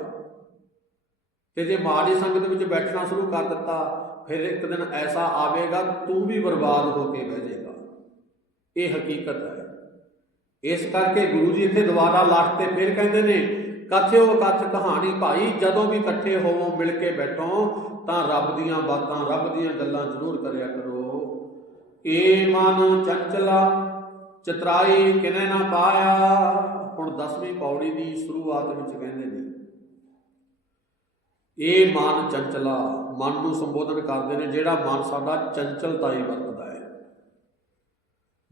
ਤੇ ਜੇ ਮਾਂ ਦੀ ਸੰਗਤ ਵਿੱਚ ਬੈਠਣਾ ਸ਼ੁਰੂ ਕਰ ਦਿੱਤਾ, ਫਿਰ ਇੱਕ ਦਿਨ ਐਸਾ ਆਵੇਗਾ, ਤੂੰ ਵੀ ਬਰਬਾਦ ਹੋ ਕੇ ਬਹਿ ਜਾਏਗਾ। ਇਹ ਹਕੀਕਤ ਹੈ। ਇਸ ਕਰਕੇ ਗੁਰੂ ਜੀ ਇੱਥੇ ਦੁਬਾਰਾ ਲਾਸਟ ਤੇ ਫਿਰ ਕਹਿੰਦੇ ਨੇ ਕਥਿਓ ਕਥ ਕਹਾਣੀ ਭਾਈ, ਜਦੋਂ ਵੀ ਇਕੱਠੇ ਹੋਵੋ, ਮਿਲ ਕੇ ਬੈਠੋ, ਤਾਂ ਰੱਬ ਦੀਆਂ ਬਾਤਾਂ, ਰੱਬ ਦੀਆਂ ਗੱਲਾਂ ਜ਼ਰੂਰ ਕਰਿਆ ਕਰੋ। ਏ ਮਨ ਚੰਚਲਾ, ਚਤਰਾਈ ਕਿਨੇ ਨਾ ਪਾਇਆ। ਹੁਣ 10ਵੀਂ ਪੌੜੀ ਦੀ ਸ਼ੁਰੂਆਤ ਵਿੱਚ ਕਹਿੰਦੇ ਨੇ ਇਹ ਮਨ ਚੰਚਲਾ, ਮਨ ਨੂੰ ਸੰਬੋਧਨ ਕਰਦੇ ਨੇ, ਜਿਹੜਾ ਮਨ ਸਾਡਾ ਚੰਚਲਤਾ ਹੀ ਵਰਤਦਾ ਹੈ।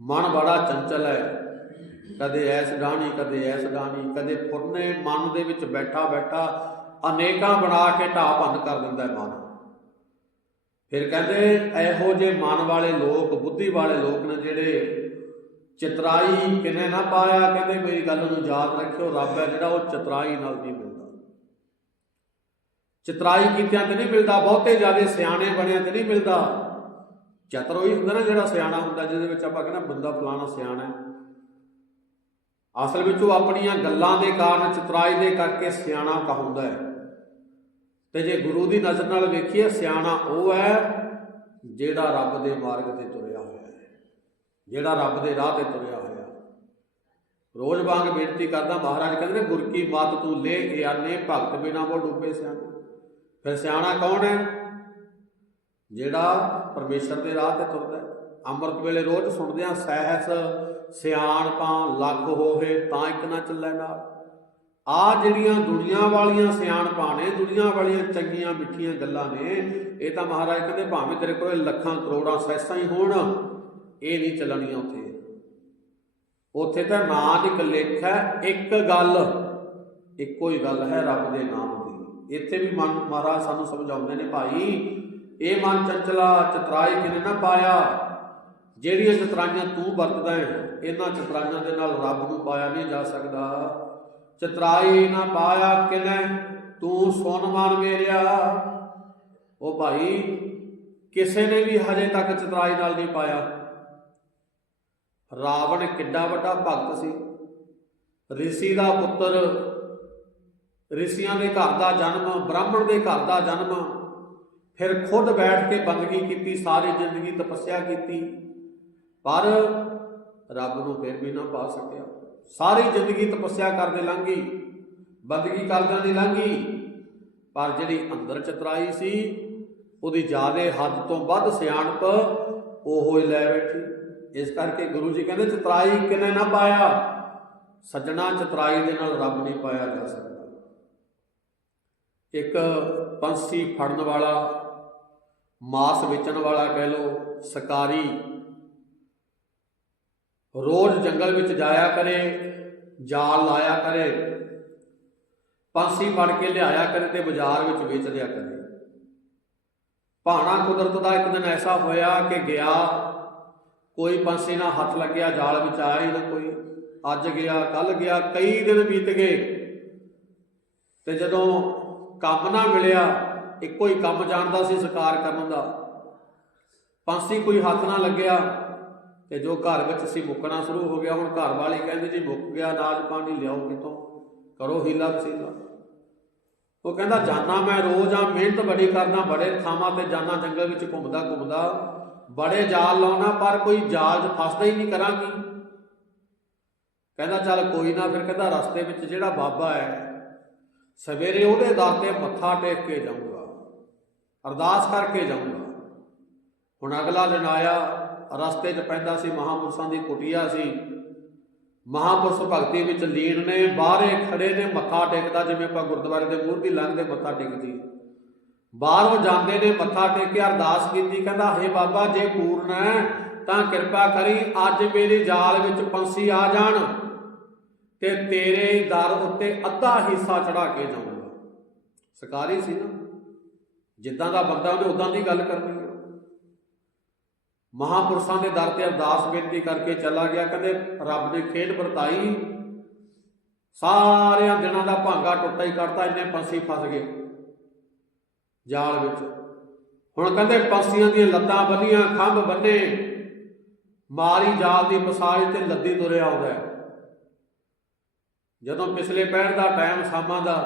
ਮਨ ਬੜਾ ਚੰਚਲ ਹੈ। ਕਦੇ ਐਸ ਡਾਣੀ ਕਦੇ ਐਸ ਡਾਣੀ ਕਦੇ ਫੁਰਨੇ ਮਨ ਦੇ ਵਿੱਚ ਬੈਠਾ ਬੈਠਾ ਅਨੇਕਾਂ ਬਣਾ ਕੇ ਢਾਹ ਭੰਨ ਕਰ ਦਿੰਦਾ ਮਨ। ਫਿਰ ਕਹਿੰਦੇ, ਇਹੋ ਜੇ ਮਨ ਵਾਲੇ ਲੋਕ, ਬੁੱਧੀ ਵਾਲੇ ਲੋਕ ਨੇ ਜਿਹੜੇ ਚਤਰਾਈ ਕਿਨੇ ਨਾ ਪਾਇਆ, ਕਹਿੰਦੇ ਮੇਰੀ ਗੱਲ ਨੂੰ ਯਾਦ ਰੱਖਿਓ, ਰੱਬ ਹੈ ਜਿਹੜਾ ਉਹ ਚਤਰਾਈ ਨਾਲ ਨਹੀਂ ਮਿਲਦਾ। ਚਤਰਾਈ ਕੀਤਿਆਂ ਤੇ ਨਹੀਂ ਮਿਲਦਾ, ਬਹੁਤੇ ਜਿਆਦੇ ਸਿਆਣੇ ਬਣਿਆ ਤੇ ਨਹੀਂ ਮਿਲਦਾ। ਚਤਰ ਉਹੀ ਹੁੰਦਾ ਨਾ ਜਿਹੜਾ ਸਿਆਣਾ ਹੁੰਦਾ, ਜਿਹਦੇ ਵਿੱਚ ਆਪਾਂ ਕਹਿੰਦਾ ਬੰਦਾ ਫਲਾਣਾ ਸਿਆਣਾ ਹੈ। ਅਸਲ ਵਿੱਚ ਉਹ ਆਪਣੀਆਂ ਗੱਲਾਂ ਦੇ ਕਾਰਨ ਚਤਰਾਈ ਦੇ ਕਰਕੇ ਸਿਆਣਾ ਕਹਾਉਂਦਾ ਹੈ। ਤੇ ਜੇ ਗੁਰੂ ਦੀ ਨਜ਼ਰ ਨਾਲ ਵੇਖੀਏ, ਸਿਆਣਾ ਉਹ ਹੈ ਜਿਹੜਾ ਰੱਬ ਦੇ ਮਾਰਗ ਤੇ ਤੁਰਿਆ ਹੋਇਆ ਹੈ। ਜਿਹੜਾ ਰੱਬ ਦੇ ਰਾਹ ਤੇ ਤੁਰਿਆ ਹੋਇਆ ਰੋਜ਼ ਵਾਂਗ ਬੇਨਤੀ ਕਰਦਾ, ਮਹਾਰਾਜ ਕਹਿੰਦੇ ਨੇ, ਗੁਰ ਕੀ ਮਤ ਤੂੰ ਲੈ ਗਿਆਨੇ ਭਗਤ ਬਿਨਾ ਬੋ ਡੁੱਬੇ ਸਿਆਣੇ। ਫਿਰ ਸਿਆਣਾ ਕੌਣ ਹੈ? ਜਿਹੜਾ ਪਰਮੇਸ਼ਰ ਦੇ ਰਾਹ ਤੇ ਤੁਰਦਾ ਅੰਮ੍ਰਿਤ ਵੇਲੇ ਰੋਜ਼ ਸੁਣਦੇ ਆ ਸਹਿਸ ਸਿਆਣਪਾਂ ਲੱਖ ਹੋਵੇ ਤਾਂ ਇੱਕ ਨਾ ਚੱਲੇ ਨਾਲ। ਆ ਜਿਹੜੀਆਂ ਦੁਨੀਆ ਵਾਲੀਆਂ ਸਿਆਣਪਾਂ ਨੇ, ਦੁਨੀਆ ਵਾਲੀਆਂ ਚੰਗੀਆਂ ਮਿੱਠੀਆਂ ਗੱਲਾਂ ਨੇ, ਇਹ ਤਾਂ ਮਹਾਰਾਜ ਕਹਿੰਦੇ ਭਾਵੇਂ ਤੇਰੇ ਕੋਲ ਲੱਖਾਂ ਕਰੋੜਾਂ ਸੈਸਾਂ ਹੀ ਹੋਣ, ਇਹ ਨਹੀਂ ਚੱਲਣੀਆਂ ਉੱਥੇ। ਉੱਥੇ ਤਾਂ ਨਾਂ ਦੀ ਇੱਕ ਲੇਖ ਹੈ ਇੱਕ ਗੱਲ, ਇੱਕੋ ਹੀ ਗੱਲ ਹੈ ਰੱਬ ਦੇ ਨਾਮ ਦੀ। ਇੱਥੇ ਵੀ ਮਨ ਮਹਾਰਾਜ ਸਾਨੂੰ ਸਮਝਾਉਂਦੇ ਨੇ, ਭਾਈ, ਇਹ ਮਨ ਚੰਚਲਾ ਚਤਰਾਈ ਕਿਨੇ ਨਾ ਪਾਇਆ ਜਿਹੜੀਆਂ ਚਤਰਾਈਆਂ ਤੂੰ ਵਰਤਦਾ ਹੈ, ਇਹਨਾਂ ਚਤਰਾਈਆਂ ਦੇ ਨਾਲ ਰੱਬ ਨੂੰ ਪਾਇਆ ਨਹੀਂ ਜਾ ਸਕਦਾ। ਚਤਰਾਈ ਨਾ ਪਾਇਆ ਕਿਨੇ? ਤੂੰ ਸੁਨ ਮੇਰਿਆ। ਉਹ ਭਾਈ, ਕਿਸੇ ਨੇ ਵੀ ਹਜੇ ਤੱਕ ਚਤਰਾਈ ਨਾਲ ਨਹੀਂ ਪਾਇਆ। ਰਾਵਣ ਕਿੱਡਾ ਵੱਡਾ ਭਗਤ ਸੀ। ਰਿਸ਼ੀ ਦਾ ਪੁੱਤਰ, ਰਿਸ਼ੀਆਂ ਦੇ ਘਰ ਦਾ ਜਨਮ, ਬ੍ਰਾਹਮਣ ਦੇ ਘਰ ਦਾ ਜਨਮ, ਫਿਰ ਖੁਦ ਬੈਠ ਕੇ ਬੰਦਗੀ ਕੀਤੀ, ਸਾਰੀ ਜ਼ਿੰਦਗੀ ਤਪੱਸਿਆ ਕੀਤੀ। ਪਰ ਰੱਬ ਨੂੰ ਫਿਰ ਵੀ ਨਾ ਪਾ ਸਕਿਆ। ਸਾਰੀ ਜ਼ਿੰਦਗੀ ਤਪੱਸਿਆ ਕਰਦੇ ਲੰਘੀ, ਬੰਦਗੀ ਕਰਦਿਆਂ ਦੀ ਲੰਘੀ, ਪਰ ਜਿਹੜੀ ਅੰਦਰ ਚਤਰਾਈ ਸੀ, ਉਹਦੀ ਜਿਆਦੇ ਹੱਦ ਤੋਂ ਵੱਧ ਸਿਆਣਪ ਉਹ ਹੀ ਲੈ ਬੈਠੀ। ਇਸ ਕਰਕੇ ਗੁਰੂ ਜੀ ਕਹਿੰਦੇ, ਚਤਰਾਈ ਕਿਨੇ ਨਾ ਪਾਇਆ? ਸੱਜਣਾ ਚਤਰਾਈ ਦੇ ਨਾਲ ਰੱਬ ਨਹੀਂ ਪਾਇਆ ਜਾ ਸਕਦਾ। ਇੱਕ ਪੰਛੀ ਫੜਨ ਵਾਲਾ, ਮਾਸ ਵੇਚਣ ਵਾਲਾ ਕਹਿ ਲੋ ਸਕਾਰੀ ਰੋਜ਼ ਜੰਗਲ ਵਿੱਚ ਜਾਇਆ ਕਰੇ, ਜਾਲ ਲਾਇਆ ਕਰੇ, ਪੰਛੀ ਫੜ ਕੇ ਲਿਆਇਆ ਕਰੇ ਤੇ ਬਾਜ਼ਾਰ ਵਿੱਚ ਵੇਚ ਦਿਆ ਕਰੇ। ਭਾਣਾ ਕੁਦਰਤ ਦਾ ਇੱਕ ਦਿਨ ਐਸਾ ਹੋਇਆ ਕਿ ਗਿਆ, ਕੋਈ ਪੰਛੀ ਨਾਲ ਹੱਥ ਲੱਗਿਆ, ਜਾਲ ਵਿੱਚ ਆਇਆ ਹੀ ਨਾ ਕੋਈ। ਅੱਜ ਗਿਆ ਕੱਲ ਗਿਆ, ਕਈ ਦਿਨ ਬੀਤ ਗਏ। ਤੇ ਜਦੋਂ ਕੰਮ ਨਾ ਮਿਲਿਆ, ਇੱਕੋ ਹੀ ਕੰਮ ਜਾਣਦਾ ਸੀ, ਸ਼ਿਕਾਰ ਕਰਨ ਦਾ। ਪੰਛੀ ਕੋਈ ਹੱਥ ਨਾ ਲੱਗਿਆ ਤੇ ਜੋ ਘਰ ਵਿੱਚ ਸੀ ਮੁੱਕਣਾ ਸ਼ੁਰੂ ਹੋ ਗਿਆ, ਹੁਣ ਘਰ ਵਾਲੇ ਕਹਿੰਦੇ ਜੀ ਮੁੱਕ ਗਿਆ ਅਨਾਜ ਪਾਣੀ ਲਿਆਓ ਕਿਤੋਂ? ਕਰੋ ਹੀਲਾ ਵਸੀਲਾ। ਉਹ ਕਹਿੰਦਾ, ਜਾਨਾ ਮੈਂ ਰੋਜ਼ ਆ, ਮਿਹਨਤ ਬੜੀ ਕਰਦਾ, ਬੜੇ ਥਾਵਾਂ ਤੇ ਜਾਨਾ, ਜੰਗਲ ਵਿੱਚ ਘੁੰਮਦਾ ਘੁੰਮਦਾ। ਬੜੇ ਜਾਲ ਲਾਉਣਾ, ਪਰ ਕੋਈ ਜਾਲ 'ਚ ਫਸਦਾ ਹੀ ਨਹੀਂ ਕਰਾਂਗੀ ਕਹਿੰਦਾ, ਚੱਲ ਕੋਈ ਨਾ ਫਿਰ, ਕਹਿੰਦਾ, ਰਸਤੇ ਵਿੱਚ ਜਿਹੜਾ ਬਾਬਾ ਹੈ, ਸਵੇਰੇ ਉਹਦੇ ਦਰ ਤੇ ਮੱਥਾ ਟੇਕ ਕੇ ਜਾਊਂਗਾ। ਅਰਦਾਸ ਕਰਕੇ ਜਾਊਂਗਾ। ਹੁਣ ਅਗਲਾ ਦਿਨ ਆਇਆ ਰਸਤੇ 'ਚ ਪੈਂਦਾ ਸੀ, ਮਹਾਪੁਰਸ਼ਾਂ ਦੀ ਕੁਟੀਆ ਸੀ। ਮਹਾਪੁਰਸ਼ ਭਗਤੀ ਵਿੱਚ ਲੀਨ ਨੇ, ਬਾਹਰੇ ਖੜੇ ਨੇ, ਮੱਥਾ ਟੇਕਦਾ, ਜਿਵੇਂ ਆਪਾਂ ਗੁਰਦੁਆਰੇ ਦੇ ਮੂਹਰ ਦੀ ਲੰਘਦੇ ਮੱਥਾ ਟੇਕਦੀ। ਬਾਹਰੋਂ ਜਾਂਦੇ ਨੇ, ਮੱਥਾ ਟੇਕ ਕੇ ਅਰਦਾਸ ਕੀਤੀ, ਕਹਿੰਦਾ, ਹੇ ਬਾਬਾ, ਜੇ ਪੂਰਨ ਹੈ, ਤਾਂ ਕਿਰਪਾ ਕਰੀ, ਅੱਜ ਮੇਰੀ ਜਾਲ ਵਿੱਚ ਪੰਛੀ ਆ ਜਾਣ ਤੇ ਤੇਰੇ ਦਰ ਉੱਤੇ ਅੱਧਾ ਹਿੱਸਾ ਚੜਾ ਕੇ ਜਾਊਂਗਾ। ਸਰਕਾਰੀ ਸੀ ਨਾ। ਜਿੱਦਾਂ ਦਾ ਬੰਦਾ ਉਹਨੇ ਉਦਾਂ ਦੀ ਗੱਲ ਕਰਨੀ ਹੈ। ਮਹਾਪੁਰਸ਼ਾਂ ਦੇ ਦਰ ਤੇ ਅਰਦਾਸ ਬੇਨਤੀ ਕਰਕੇ ਚਲਾ ਗਿਆ। ਕਹਿੰਦੇ, ਰੱਬ ਨੇ ਖੇਡ ਵਰਤਾਈ। ਸਾਰਿਆਂ ਦਿਨਾਂ ਦਾ ਭਾਂਗਾ ਟੁੱਟਾ ਹੀ ਕਰਤਾ ਇੰਨੇ ਪੰਛੀ ਫਸ ਗਏ ਜਾਲ ਵਿੱਚ। ਹੁਣ ਕਹਿੰਦੇ, ਪੰਛੀਆਂ ਦੀਆਂ ਲੱਤਾਂ ਬੰਨੀਆਂ, ਖੰਭ ਬੰਨੇ। ਮਾਰੀ ਜਾਲ ਦੀ ਪਸਾਜ ਤੇ ਲੱਦੀ ਤੁਰਿਆ ਆਉਂਦਾ ਜਦੋਂ ਪਿਛਲੇ ਪਹਿਰ ਦਾ ਟਾਈਮ ਸ਼ਾਮਾਂ ਦਾ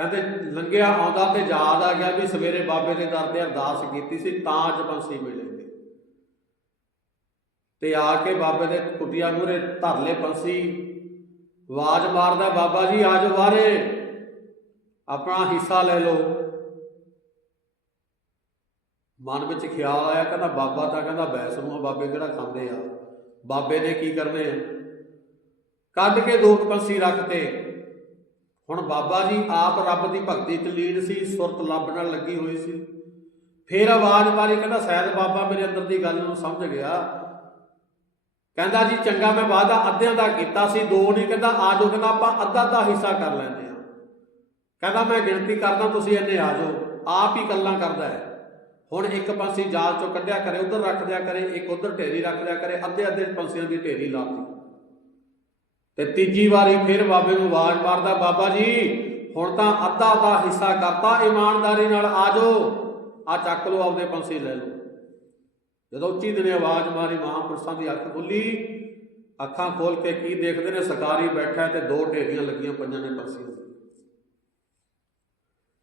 ਕਹਿੰਦੇ ਲੰਘਿਆ ਆਉਂਦਾ ਤੇ ਯਾਦ ਆ ਗਿਆ ਵੀ ਸਵੇਰੇ ਬਾਬੇ ਦੇ ਦਰ ਤੇ ਅਰਦਾਸ ਕੀਤੀ ਸੀ, ਤਾਂ ਅੱਜ ਪੰਛੀ ਤੇ ਆ ਕੇ ਬਾਬੇ ਦੇ ਕੁਟੀਆ ਮੂਰੇ ਧਰਲੇ ਪੰਛੀ ਆਵਾਜ਼ ਮਾਰਦਾ, ਬਾਬਾ ਜੀ ਆਜੋ ਬਾਹਰੇ। ਆਪਣਾ ਹਿੱਸਾ ਲੈ ਲਓ। ਮਨ ਵਿੱਚ ਖਿਆਲ ਆਇਆ, ਕਹਿੰਦਾ, ਬਾਬਾ ਤਾਂ ਕਹਿੰਦਾ ਬੈਸ ਨੂੰ ਬਾਬੇ ਕਿਹੜਾ ਖਾਂਦੇ ਆ? ਬਾਬੇ ਨੇ ਕੀ ਕਰਨੇ? ਆ? ਕੱਢ ਕੇ ਦੋ ਕੁ ਪੰਛੀ ਰੱਖਤੇ ਹੁਣ ਬਾਬਾ ਜੀ ਆਪ ਰੱਬ ਦੀ ਭਗਤੀ ਚ ਲੀਨ ਸੀ, ਸੁਰਤ ਲੱਭ ਨਾਲ ਲੱਗੀ ਹੋਈ ਸੀ। ਫੇਰ ਆਵਾਜ਼ ਮਾਰੀ, ਕਹਿੰਦਾ ਸ਼ਾਇਦ ਬਾਬਾ ਮੇਰੇ ਅੰਦਰ ਦੀ ਗੱਲ ਨੂੰ ਸਮਝ ਗਿਆ। ਕਹਿੰਦਾ, ਜੀ ਚੰਗਾ, ਮੈਂ ਵਾਅਦਾ ਅੱਧਿਆਂ ਦਾ ਕੀਤਾ ਸੀ, ਦੋ ਨਹੀਂ। ਕਹਿੰਦਾ, ਆ ਆਜੋ ਕਹਿੰਦਾ, ਆਪਾਂ ਅੱਧਾ ਅੱਧਾ ਹਿੱਸਾ ਕਰ ਲੈਂਦੇ ਆ ਕਹਿੰਦਾ, ਮੈਂ ਗਿਣਤੀ ਕਰਦਾ, ਤੁਸੀਂ ਇੰਨੇ ਆ ਆਜੋ ਆਪ ਹੀ ਗੱਲਾਂ ਕਰਦਾ ਹੈ। ਹੁਣ ਇੱਕ ਪੰਛੀ ਜਾਲ ਚੋਂ ਕੱਢਿਆ ਕਰੇ, ਉਧਰ ਰੱਖ ਦਿਆ ਕਰੇ, ਇੱਕ ਉਧਰ ਢੇਰੀ ਰੱਖ ਦਿਆ ਕਰੇ, ਅੱਧੇ ਅੱਧੇ ਪੰਛੀਆਂ ਦੀ ਢੇਰੀ ਲਾਤੀ ਤੇ ਤੀਜੀ ਵਾਰੀ ਫਿਰ ਬਾਬੇ ਨੂੰ ਆਵਾਜ਼ ਮਾਰਦਾ, ਬਾਬਾ ਜੀ, ਹੁਣ ਤਾਂ ਅੱਧਾ ਅੱਧਾ ਹਿੱਸਾ ਕਰਤਾ ਇਮਾਨਦਾਰੀ ਨਾਲ ਆਜੋ ਆ ਚੱਕ ਲਓ ਆਪਦੇ ਪੰਛੀ ਲੈ ਲਓ। ਜਦੋਂ ਉੱਚੀ ਦਿਨੇ ਆਵਾਜ਼ ਮਾਰੀ, ਮਹਾਂਪੁਰਸ਼ਾਂ ਦੀ ਅੱਖ ਖੁੱਲੀ, ਅੱਖਾਂ ਖੋਲ ਕੇ ਕੀ ਦੇਖਦੇ ਨੇ? ਸਕਾਰੀ ਬੈਠਾ ਤੇ ਦੋ ਢੇਰੀਆਂ ਲੱਗੀਆਂ ਪਈਆਂ ਨੇ ਪੰਛੀਆਂ